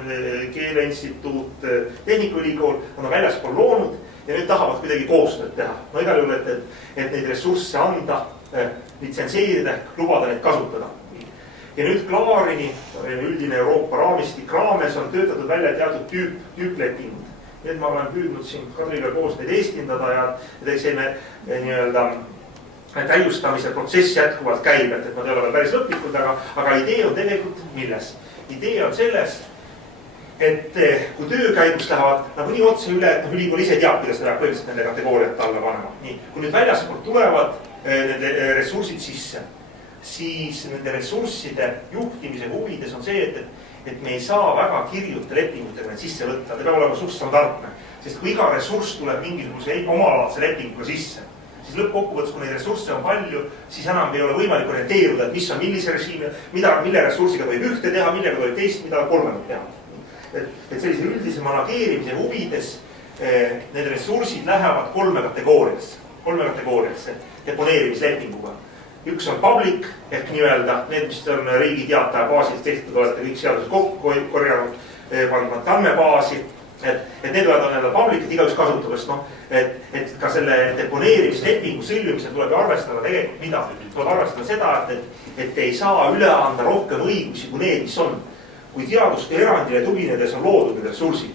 Keeleinstituut, Tehnikaülikool, nad on väljaspool loonud ja nüüd tahavad kuidagi koostööd teha. No igal juhul, et neid ressursse anda, litsenseerida, lubada neid kasutada. Ja nüüd Klaarini, üldine Euroopa raamistik raames on töötatud välja teatud tüüplepingud. Nii et ma olen püüdnud siin Kadriga koos neid eestindada ja selline nii-öelda täiustamise protsess jätkuvalt käib, et nad ei ole veel päris lõplikud, aga idee on tegelikult milles? Idee on selles, et kui töö käigus lähevad nagu nii otse üle, et ülikool ise teab, kuidas ta peab põhiliselt nende kategooriate alla panema. Nii, kui nüüd väljaspoolt tulevad nende ressursid sisse, siis nende ressursside juhtimise huvides on see, et me ei saa väga kirjute lepingutega need sisse võtta. Ta peab olema suht standardne, sest kui iga ressurss tuleb mingisuguse omalaadse lepinguga sisse, siis lõppkokkuvõttes, kui neid ressursse on palju, siis enam ei ole võimalik orienteeruda, et mis on millise režiimi, mille ressursiga tohib ühte teha, millega tohib teist, mida kolmandat teha. Et sellise üldise manageerimise huvides need ressursid lähevad kolme kategooriasse deponeerimislepinguga. Üks on public ehk nii-öelda need, mis on riigi teataja baasil tehtud, olete kõik seaduses kokku korjanud, pandud andmebaasi, et need võivad olla public, et igaüks kasutab, et ka selle deponeerimislepingu sõlmimisel tuleb arvestada tegelikult mida. Tuleb arvestada seda, et ei saa üle anda rohkem õigusi kui need, mis on. Kui teadustöö erandile tuginedes on loodud need ressursid,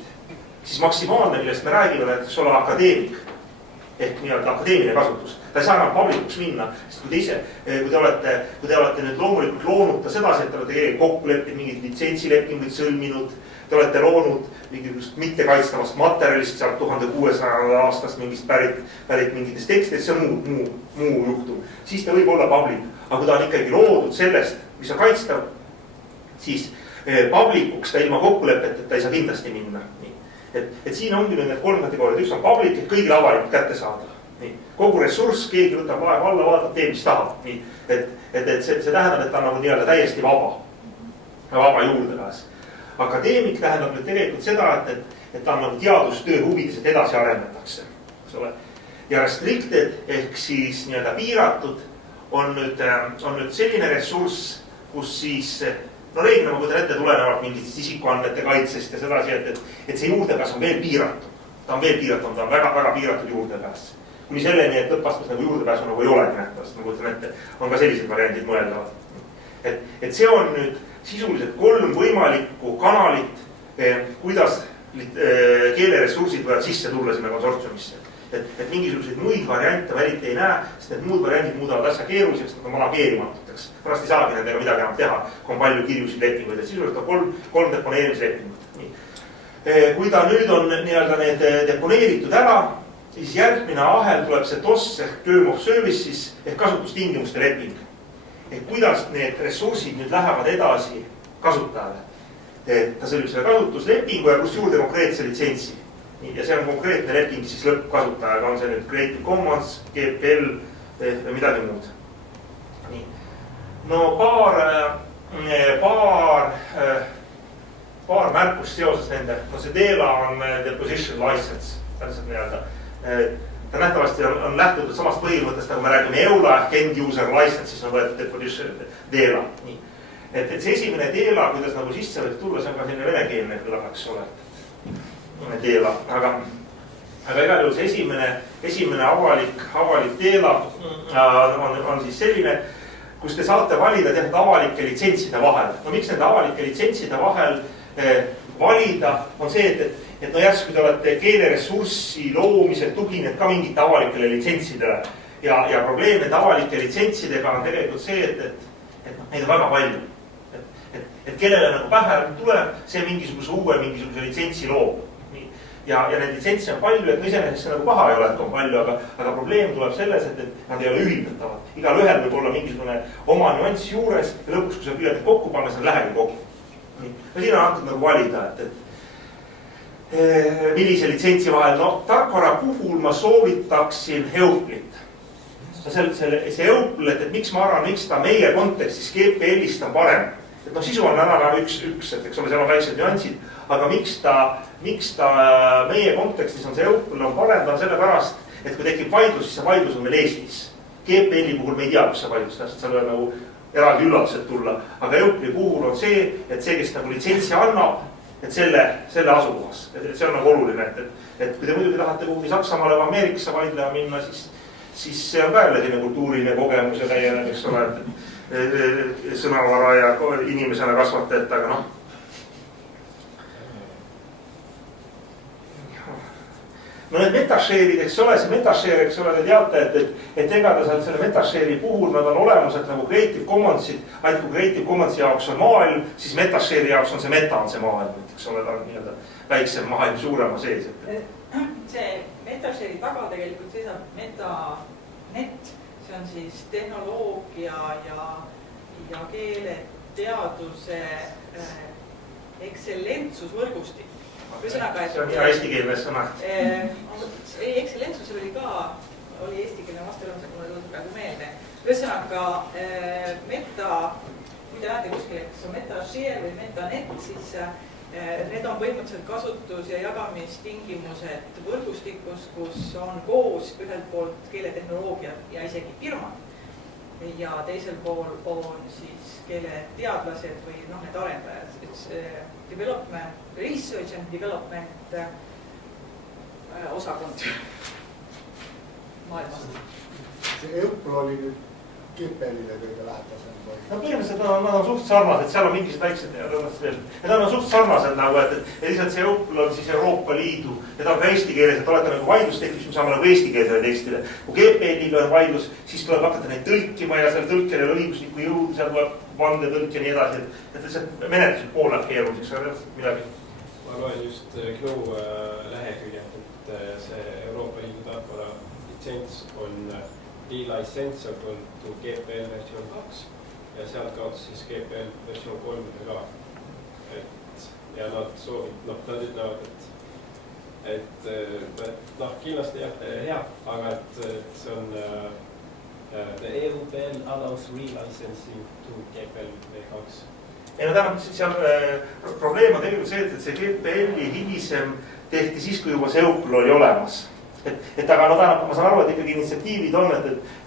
siis maksimaalne, millest me räägime, näiteks olla akadeemik ehk nii-öelda akadeemiline kasutus. Ta ei saa enam publikuks minna, sest kui te olete nüüd loomulikult loonud ta sedasi, et te olete kokku leppinud mingid litsentsilepinguid sõlminud, te olete loonud mingisugust mittekaitstavast materjalist sealt 1600 aastast mingist pärit mingitest tekstidest, see on muu juhtum. Siis ta võib olla public, aga kui ta on ikkagi loodud sellest, mis on kaitstav, siis publikuks ta ilma kokkulepeteta ei saa kindlasti minna. Et siin ongi need kolm kategooriad, üks on public, et kõigile avalikult kätte saada. Kogu ressurss, keegi võtab vaeva alla, vaatab, tee mis tahab. Et see tähendab, et ta on nagu nii-öelda täiesti vaba juurdepääs. Akadeemik tähendab nüüd tegelikult seda, et ta on nagu teadustöö huvides, et edasi arendatakse. Ja restricted ehk siis nii-öelda piiratud on nüüd selline ressurss, kus siis no reeglina ma võtan ette tulenevalt mingitest isikuandmete kaitsest ja sedasi, et see juurdepääs on veel piiratud. Ta on veel piiratud, ta on väga piiratud juurdepääs. Kuni selleni, et lõppastmes nagu juurdepääsu nagu ei olegi nähtavast, ma võtan ette, on ka sellised variandid mõeldavad. Et see on nüüd sisuliselt 3 võimalikku kanalit, kuidas keeleressursid võivad sisse tulla sinna konsortsiumisse. Et mingisuguseid muid variante väliti ei näe, sest need muud variandid muudavad asja keeruliseks, nad on manageerimatuteks. Pärast ei saagi nendega midagi enam teha, kui on palju kirjusid lepinguid, et sisuliselt on 3 deponeerimislepingut. Kui ta nüüd on nii-öelda need deponeeritud ära, siis järgmine ahel tuleb see TOS ehk Term of Services ehk kasutustingimuste leping. Et kuidas need ressursid nüüd lähevad edasi kasutajale. Et ta sõlmib selle kasutuslepingu ja pluss juurde konkreetse litsentsi. Ja see on konkreetne leping siis lõppkasutajaga, on see nüüd Creative Commons, GPL või midagi muud. Nii. No paar märkust seoses nende. No see DELA on Deposition License. Tähendab nii-öelda. Ta nähtavasti on lähtutud samast põhimõttest, nagu me räägime EULA ehk End User License, siis on võetud Deposition DELA. Nii. Et see esimene DELA, kuidas nagu sisse võib tulla, see on ka selline venekeelne kõlab, eks ole. DELA, aga igal juhul see esimene avalik DELA on siis selline, kus te saate valida teatud avalike litsentside vahel. No miks nende avalike litsentside vahel valida on see, et no järsku te olete keeleressurssi loomisel tugined ka mingite avalikele litsentsidele. Ja probleem nende avalike litsentsidega on tegelikult see, et neid on väga palju. Et kellele nagu pähe tuleb, see mingisuguse litsentsi loob. Ja neid litsentsi on palju, et iseenesest see nagu paha ei ole, et on palju, aga probleem tuleb selles, et nad ei ole ühildatavad. Igal ühel võib olla mingisugune oma nüanss juures ja lõpuks, kui sa püüad kokku panna, siis lähegi kokku. Ja siin on antud nagu valida, et millise litsentsi vahel. No tarkvara puhul ma soovitaksin EUPL-it. See EUPL, et miks ma arvan, miks ta meie kontekstis GPL-ist on parem. Et no sisu on enam üks, et eks ole, seal on väiksed nüansid, aga miks ta meie kontekstis on see EUPL on parem, ta on sellepärast, et kui tekib vaidlus, siis see vaidlus on meil Eestis. GPL-i puhul me ei tea, kus see vaidlus täpselt, seal on nagu eraldi üllatused tulla, aga EUPL-i puhul on see, et see, kes nagu litsentsi annab, et selle asukohas, et see on nagu oluline, et kui te muidugi tahate kuhugi Saksamaale või Ameerikasse vaidlema minna, siis see on ka jälle kultuuriline kogemus ja täiele, eks ole, sõnavara ja inimesena kasvatajat, aga noh. No need metashare'id, eks ole, see metashare, eks ole, te teate, et ega ta seal selle metashare'i puhul nad on olemused nagu Creative Commonsid, ainult kui Creative Commonsi jaoks on maailm, siis metashare'i jaoks on see meta on see maailm, eks ole, ta on nii-öelda väiksem maailm suurema sees. See metashare'i taga tegelikult seisab metanet, see on siis tehnoloogia ja keeleteaduse ekstsellentsusvõrgustik. See on hea eestikeelne sõna. Ekstsellentsusel oli eestikeelne vasteloomse, kui ma praegu meelde. Ühesõnaga kui te näete kuskil, kas on metashare või metanet, siis need on põhimõtteliselt kasutus- ja jagamistingimused võrgustikus, kus on koos ühelt poolt keeletehnoloogiad ja isegi firmad. Ja teisel pool on siis keeleteadlased või need arendajad. Development, research and development osakond maailmast. See EUPL oli nüüd GPL-ile kõige lähedasem või? No põhimõtteliselt nad on suht sarnased, seal on mingisugused väiksed veel. Ja nad on suht sarnased nagu, et lihtsalt see EUPL on siis Euroopa Liidu ja ta on ka eesti keeles, et olete nagu vaidlus tekib, siis me saame nagu eesti keelsele tekstile. Kui GPL-iga on vaidlus, siis tuleb hakata neid tõlkima ja seal tõlkjal ei ole õiguslikku jõudu, seal tuleb vandetõlk ja nii edasi, et lihtsalt menetlused pool läheb keeruliseks, midagi. Ma loen just GNU leheküljelt, et see Euroopa Liidu tarkvara litsents on relicensable to GPL versioon 2 ja sealt kaudu siis GPL versioon 3 ka. Ja nad ütlevad, et kindlasti hea, aga et see on the EUPL allows relicensing to GPL v2. Ja tähendab, seal probleem on tegelikult see, et see GPL-i hilisem tehti siis, kui juba see EUPL oli olemas. Et aga tähendab, ma saan aru, et ikkagi initsiatiivid on,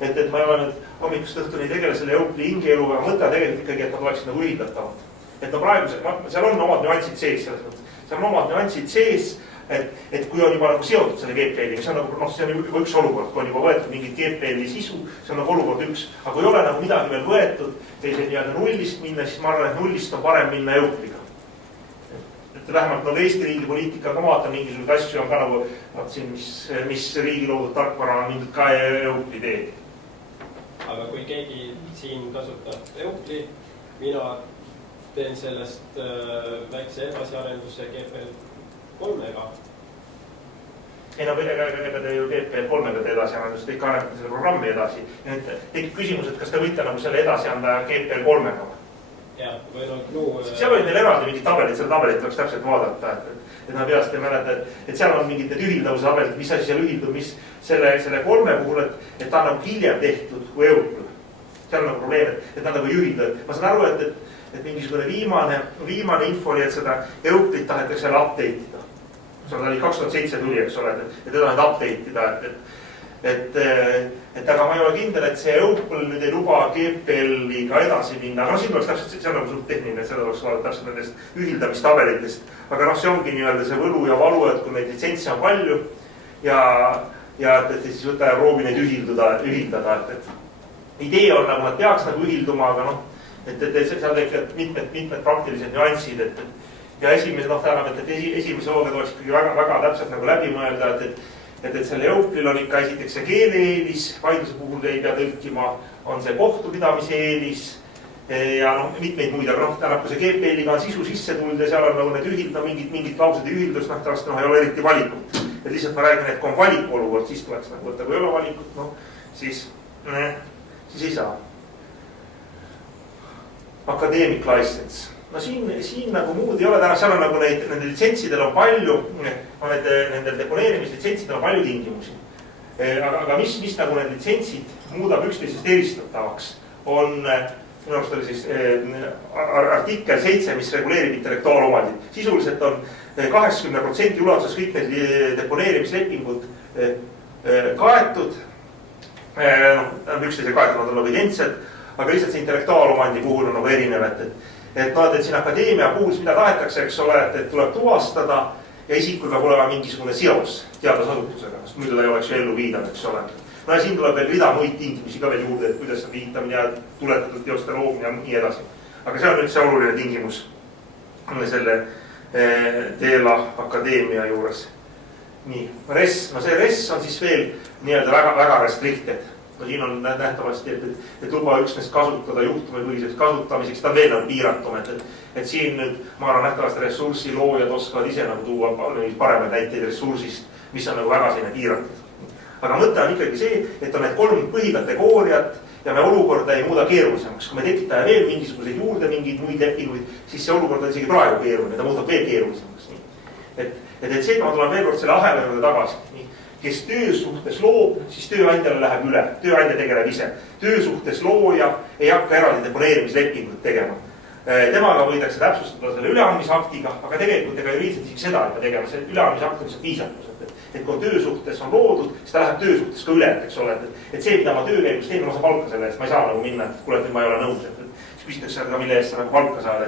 et ma ei ole nüüd hommikust õhtuni ei tegele selle EUPL-i hingeeluga, aga mõte tegelikult ikkagi, et nad oleksid nagu ühildatavad. Et praegu seal on omad nüansid sees, seal on omad nüansid sees, et kui on juba nagu seotud selle GPL-i, see on nagu, see on juba üks olukord, kui on juba võetud mingit GPL-i sisu, see on nagu olukord üks. Aga kui ei ole nagu midagi veel võetud, teise nii-öelda nullist minna, siis ma arvan, et nullist on parem minna EUPL-iga. Vähemalt nagu Eesti riigi poliitika ka vaatan mingisugused asju on ka nagu siin, mis riigi loodud tarkvara on mindud ka EUPL-i teed. Aga kui keegi siin kasutab EUPL-i, mina teen sellest väikse edasiarenduse GPL 3-ga. ei no ega te ju GPL3-ga te edasi annate, te ikka annate selle programmi edasi. Ja nüüd tekib küsimus, et kas te võite nagu selle edasi anda GPL3-ga? Jah, või no GNU... Seal olid neil eraldi mingid tabelid, selle tabelit tuleks täpselt vaadata, et ma peast ei mäleta, et seal on mingid need ühildavuse tabelid, mis asi seal ühildub, mis selle 3 puhul, et ta on nagu hiljem tehtud kui Euclid. Seal on nagu probleem, et nad nagu ei ühilda. Ma saan aru, et mingisugune viimane info oli, et seda Euclid tahetakse jälle update ida. Ta oli 2007 tuli, eks ole, et teda nüüd update ida, et aga ma ei ole kindel, et see Euclid nüüd ei luba GPL-iga edasi minna. Aga siin oleks täpselt, see on nagu suht tehniline, et seda oleks vaadata täpselt nendest ühildamistabelitest. Aga see ongi nii-öelda see võlu ja valu, et kui neid litsentse on palju ja et siis võta ja proovi neid ühildada, et idee on nagu nad peaks nagu ühilduma, aga et seal tekivad mitmed praktilised nüansid, ja esimese hooga tuleks ikkagi väga täpselt nagu läbi mõelda, et selle Euclidil on ikka esiteks see keele-eelis, vaidluse puhul ei pea tõlkima, on see kohtupidamise eelis ja mitmeid muid, aga tähendab, kui see GPL-iga on sisu sisse tulnud ja seal on nagu need mingid laused ja ühildus, ei ole eriti valikut. Et lihtsalt ma räägin, et kui on valiku olukord, siis tuleks nagu võtta, kui ei ole valikut, siis ei saa. Academic license. No siin nagu muud ei ole täna, seal on nagu nende litsentsidel on palju, nendel deponeerimislitsentsidel on palju tingimusi. Aga mis nagu need litsentsid muudab üksteisest eristatavaks, on minu arust oli siis artikkel 7, mis reguleerib intellektuaalomandit. Sisuliselt on 80% ulatuses kõik need deponeerimislepingud kaetud, üksteise kaetud, nad on nagu identsed, aga lihtsalt see intellektuaalomandi puhul on nagu erinev, et siin akadeemia puhul, mida tahetakse, eks ole, et tuleb tuvastada ja isikul peab olema mingisugune seos teadusasutusega, sest muidu ta ei oleks ju ellu viidav, eks ole. No ja siin tuleb veel rida muid tingimusi ka veel juurde, et kuidas on viitamine ja tuletatud teoste loomine ja nii edasi. Aga see on üldse oluline tingimus selle Teela akadeemia juures. Nii, RES, see RES on siis veel nii-öelda väga restricted. Siin on nähtavasti, et luba üksnes kasutada juhtumipõhiseks kasutamiseks, ta on veel piiratum, et siin nüüd, ma arvan, nähtavasti ressursi loojad oskavad ise nagu tuua paremaid näiteid ressursist, mis on nagu väga selline piiratud. Aga mõte on ikkagi see, et on need 3 põhikategooriat ja me olukorda ei muuda keerulisemaks. Kui me tekitame veel mingisuguseid juurde, mingeid muid lepinguid, siis see olukord on isegi praegu keeruline, ta muudab veel keerulisemaks. Et see, ma tulen veel kord selle ahela juurde tagasi. Kes töösuhtes loob, siis tööandjale läheb üle. Tööandja tegeleb ise. Töösuhtes looja ei hakka eraldi deponeerimislepingut tegema. Temaga võidakse täpsustada selle üleandmisaktiga, aga tegelikult ega juriidiliselt isegi seda ei pea tegema. See üleandmisakt on viisakus. Et kui töösuhtes on loodud, siis ta läheb töösuhtes ka üle, eks ole. Et see, mida ma töö käigus teen, ma saan palka selle eest. Ma ei saa nagu minna, et kuule, et ma ei ole nõus. Siis küsitakse seda, mille eest sa nagu palka saad.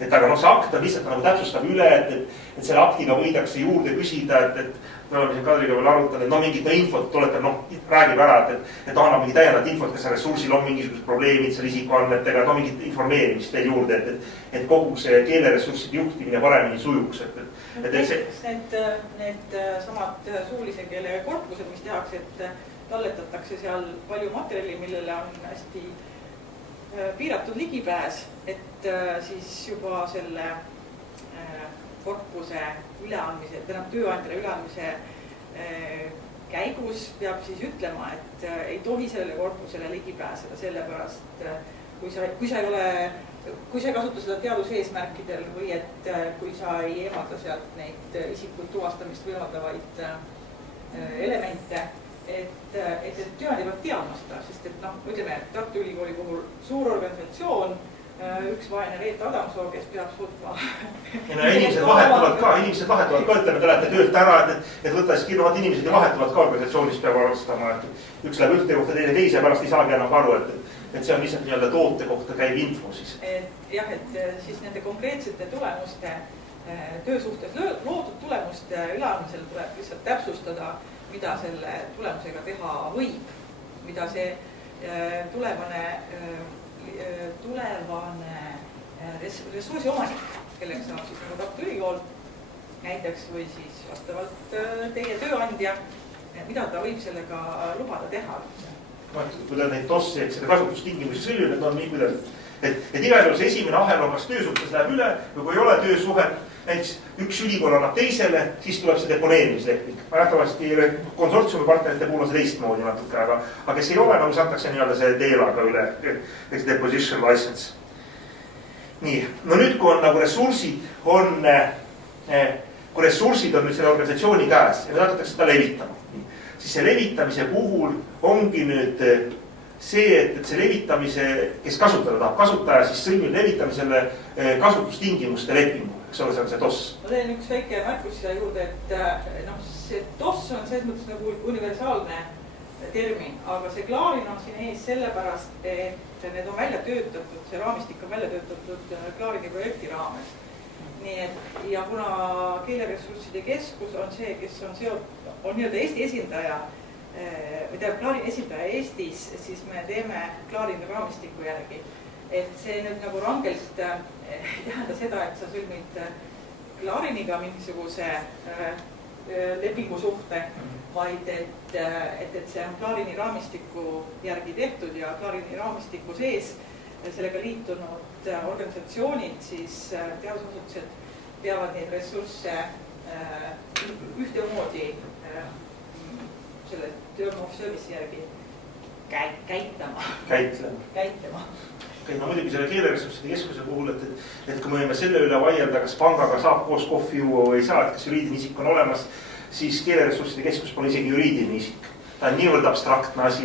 Aga see akt on lihtsalt nagu täpsustab üle, et selle aktiga võidakse juurde küsida, et me oleme siin Kadriga veel arutanud, et mingit infot tuletab, räägib ära, et annab mingi täiendavat infot, kas ressursil on mingisugused probleemid seal isikuandmetega, mingit informeerimist veel juurde, et kogu see keeleressursside juhtimine paremini sujuks. Näiteks need samad suulise keele korpused, mis tehakse, et talletatakse seal palju materjali, millele on hästi piiratud ligipääs, et siis juba selle korpuse üleandmise, tööandjale üleandmise käigus peab siis ütlema, et ei tohi sellele korpusele ligi pääseda, sellepärast kui sa ei kasuta seda teaduseesmärkidel või et kui sa ei eemalda sealt neid isikuid tuvastamist võimaldavaid elemente, et tööandja peab teadma seda, sest et ütleme, Tartu Ülikooli puhul suur organisatsioon, üks vaene Reet Adamsoo, kes peab suutma. Inimesed vahetuvad ka, ütleme, te lähete töölt ära, et võtta siis kirjavad inimesed ja vahetuvad ka organisatsioonist peab arvestama, et üks läheb ühte kohta, teine teise, pärast ei saagi enam aru, et see on lihtsalt nii-öelda toote kohta käiv info siis. Jah, et siis nende konkreetsete tulemuste, töösuhtes loodud tulemuste üleandmisel tuleb lihtsalt täpsustada, mida selle tulemusega teha võib, mida see tulevane ressursi omanik, kelleks saab siis nagu Tartu Ülikool näiteks või siis vastavalt teie tööandja, mida ta võib sellega lubada teha. Kui ta neid TOS-i, eks seda kasutustingimusi sõljunud on nii, kuidas et igal juhul see esimene ahel on, kas töösuhtes läheb üle või kui ei ole töösuhet, näiteks üks ülikool annab teisele, siis tuleb see deponeerimisleping. Nähtavasti konsortsiumi partnerite puhul on see teistmoodi natuke, aga kes ei ole, nagu see antakse nii-öelda see DELA-ga üle, deposition license. Nii, no nüüd, kui on nagu ressursid on nüüd selle organisatsiooni käes ja nüüd hakatakse seda levitama, siis see levitamise puhul ongi nüüd see, et see levitamise, kes kasutada tahab, kasutaja siis sõlmib levitamisele kasutustingimuste lepingu, eks ole, see on see DOS. Ma teen üks väike märkus siia juurde, et noh, see DOS on selles mõttes nagu universaalne termin, aga see klaarin on siin ees sellepärast, et need on välja töötatud, see raamistik on välja töötatud klaarini projekti raames. Nii et, ja kuna Keeleressursside Keskus on see, kes on nii-öelda Eesti esindaja, või teab klaarini esindaja Eestis, siis me teeme klaarini raamistiku järgi. Et see nüüd nagu rangelt ei tähenda seda, et sa sõlmid klaariniga mingisuguse lepingusuhte, vaid et see on klaarini raamistiku järgi tehtud ja klaarini raamistiku sees sellega liitunud organisatsioonid, siis teadusasutused peavad neid ressursse ühtemoodi selle term of service järgi käitlema. No muidugi selle Keeleressursside Keskuse puhul, et kui me võime selle üle vaielda, kas pangaga saab koos kohvi juua või ei saa, et kas juriidiline isik on olemas, siis Keeleressursside Keskus pole isegi juriidiline isik. Ta on niivõrd abstraktne asi,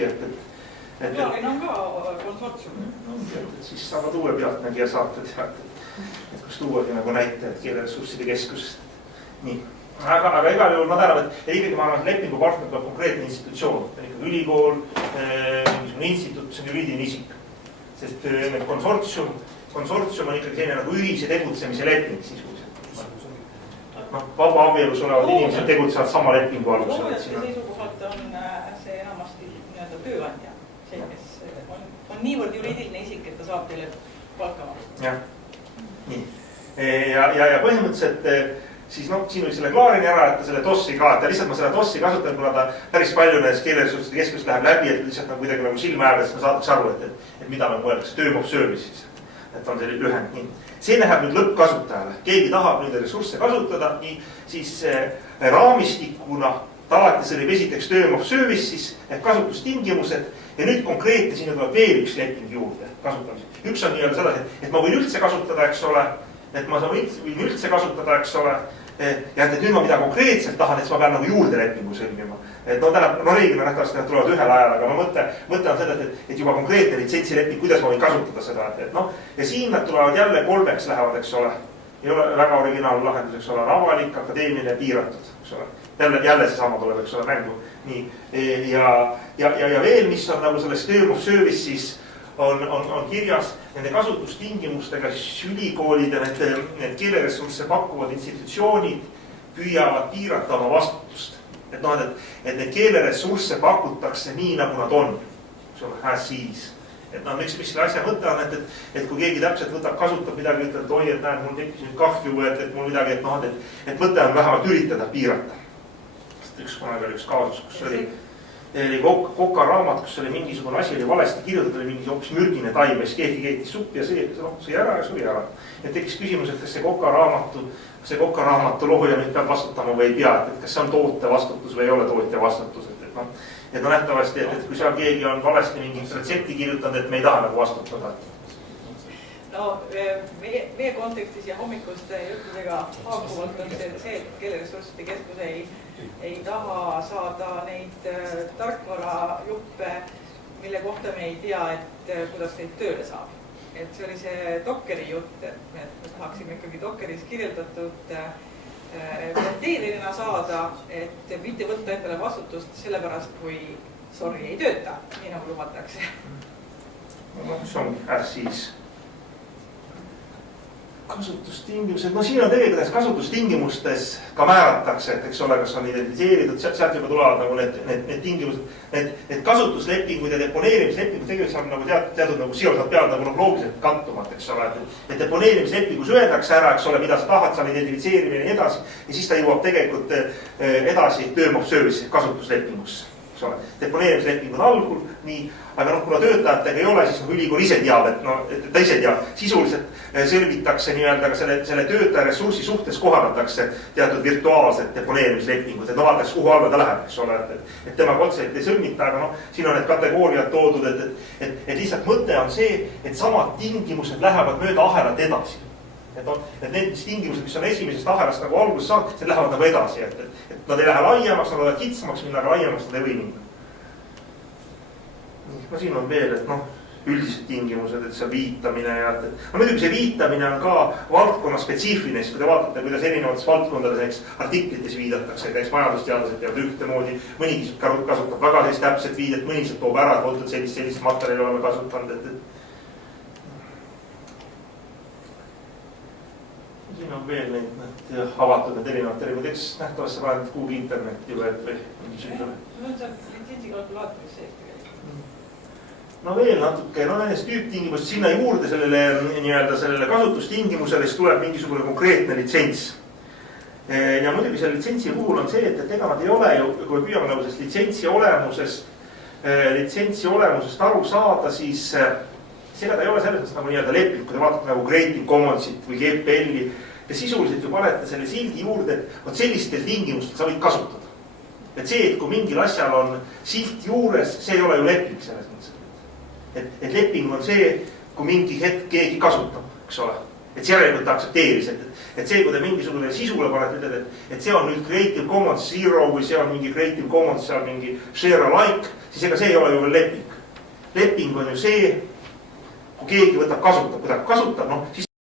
klaarin on ka konsortsium. Siis saavad uue pealtnägija saate teada, et kus tuuagi nagu näitajad Keeleressursside Keskusest. Nii. Aga igal juhul ma tänan, et ikkagi ma arvan, et lepingupartner on konkreetne institutsioon. Ülikool, mingisugune instituut, see on juriidiline isik. Sest konsortsium on ikkagi selline nagu ühise tegutsemise leping sisuliselt. Vaba abielus olevad inimesed tegutsevad sama lepingu alusel. Loojate seisukohalt on see enamasti nii-öelda tööandja. See, kes on niivõrd juriidiline isik, et ta saab teile palka maksta. Jah, nii. Ja põhimõtteliselt siis siin oli selle klaarini ära, et ta selle DOS-i ka, et lihtsalt ma selle DOS-i kasutan, kuna ta päris palju nendes Keeleressursside Keskusest läheb läbi, et lihtsalt nagu kuidagi nagu silma ääres me saadaks aru, et mida me mõeldakse, term of service siis. Et on selline lühend. Nii. See läheb nüüd lõppkasutajale. Keegi tahab nüüd ressursse kasutada, nii siis raamistikuna ta alati sõlmib esiteks term of service siis ehk kasutustingimused ja nüüd konkreetne siin tuleb veel üks leping juurde kasutamiseks. Üks on nii-öelda seda, et ma võin üldse kasutada, eks ole, et ma võin üldse kasutada, eks ole, ja et nüüd ma mida konkreetselt tahan, et ma pean nagu juurde lepingu sõlmima. Et reeglina nähtavasti nad tulevad ühel ajal, aga mõte on seda, et juba konkreetne litsentsileping, kuidas ma võin kasutada seda, et ja siin nad tulevad jälle kolmeks lähevad, eks ole. Ei ole väga originaalne lahendus, eks ole, avalik, akadeemiline, piiratud, eks ole. Jälle seesama tuleb, eks ole, mängu. Nii, ja veel, mis on nagu selles term of service, siis on kirjas nende kasutustingimustega, siis ülikoolid ja need keeleressursse pakkuvad institutsioonid püüavad piirata oma vastutust. Et need keeleressursse pakutakse nii, nagu nad on. As is. Et mis selle asja mõte on, et kui keegi täpselt võtab, kasutab midagi, ütleb, et oi, et näed, mul tekkis nüüd kahju, et mul midagi, et mõte on vähemalt üritada piirata. Kunagi oli üks kaasus, kus oli Koka raamat, kus oli mingisugune asi, oli valesti kirjutatud, oli mingi hoopis mürgine taim, siis keegi keetis suppi ja sõi ära ja suri ära. Et tekkis küsimus, et kas see Koka raamatu looja nüüd peab vastutama või ei pea, et kas see on toote vastutus või ei ole tootja vastutus. Et nähtavasti, et kui seal keegi on valesti mingi retsepti kirjutanud, et me ei taha nagu vastutada. No meie kontekstis ja hommikuste juttudega haakuvalt on see, et Keeleressursside Keskus ei taha saada neid tarkvarajuppe, mille kohta me ei tea, et kuidas neid tööle saab. Et see oli see Dockeri jutt, et me tahaksime ikkagi Dockeris kirjeldatud menteerina saada, et mitte võtta endale vastutust sellepärast, kui ei tööta, nii nagu lubatakse. See on siis kasutustingimused, siin on tegelikult kasutustingimustes ka määratakse, et eks ole, kas on identifitseeritud, sealt juba tulevad nagu need tingimused, need kasutuslepingud ja deponeerimislepingud tegelikult saab nagu teatud nagu seosad peavad nagu loogiliselt kattumat, eks ole, et deponeerimislepingus öeldakse ära, eks ole, mida sa tahad, seal identifitseerimine ja nii edasi ja siis ta jõuab tegelikult edasi term of service kasutuslepingusse. eks ole. deponeerimislepingud algul, nii, aga noh, kuna töötajatega ei ole, siis ülikool ise teab, et no, ta ise teab, sisuliselt sõlmitakse nii-öelda ka selle töötaja ressursi suhtes kohaldatakse teatud virtuaalsed deponeerimislepingud, et vaadatakse, kuhu alla ta läheb, eks ole, et temaga otseselt ei sõlmita, aga noh, siin on need kategooriad toodud, et lihtsalt mõte on see, et samad tingimused lähevad mööda ahelat edasi. Et need tingimused, mis on esimesest ahelast nagu alguses saanud, need lähevad nagu edasi, et nad ei lähe laiemaks, nad võivad kitsamaks minna, aga laiemaks nad ei või minna. No siin on veel, et noh, üldised tingimused, et see viitamine ja no muidugi see viitamine on ka valdkonna spetsiifiline, siis kui te vaatate, kuidas erinevates valdkondades näiteks artiklites viidatakse, näiteks majandusteadlased teevad ühtemoodi, mõni kasutab väga sellist täpset viidet, mõni toob ära, et oot, et sellist materjali oleme kasutanud, siin on veel neid avatud need erinevad terviteks, nähtavasti sa paned kuhugi internetti või mingi sündele. No see on litsentsikalkulaatoris sees tegelikult. No veel natuke, no nendest tüüptingimust sinna juurde sellele kasutustingimusele, siis tuleb mingisugune konkreetne litsents. Ja muidugi selle litsentsi puhul on see, et ega nad ei ole ju, kui me püüame nagu sellest litsentsi olemusest aru saada, siis ega ta ei ole selles mõttes nagu nii-öelda leping, kui te vaatate nagu Creative Commonsit või GPL-i ja sisuliselt ju panete selle sildi juurde, et vot sellistel tingimustel sa võid kasutada. Et see, et kui mingil asjal on silt juures, see ei ole ju leping selles mõttes. Et leping on see, kui mingi hetk keegi kasutab, eks ole. Et see järelikult ta aktsepteeris, et see, kui te mingisugune sisule panete, ütled, et see on nüüd Creative Commons Zero või see on mingi Creative Commons, seal mingi share alike, siis ega see ei ole ju veel leping. Leping on ju see, kui keegi võtab kasutab, kui ta kasutab, noh, siis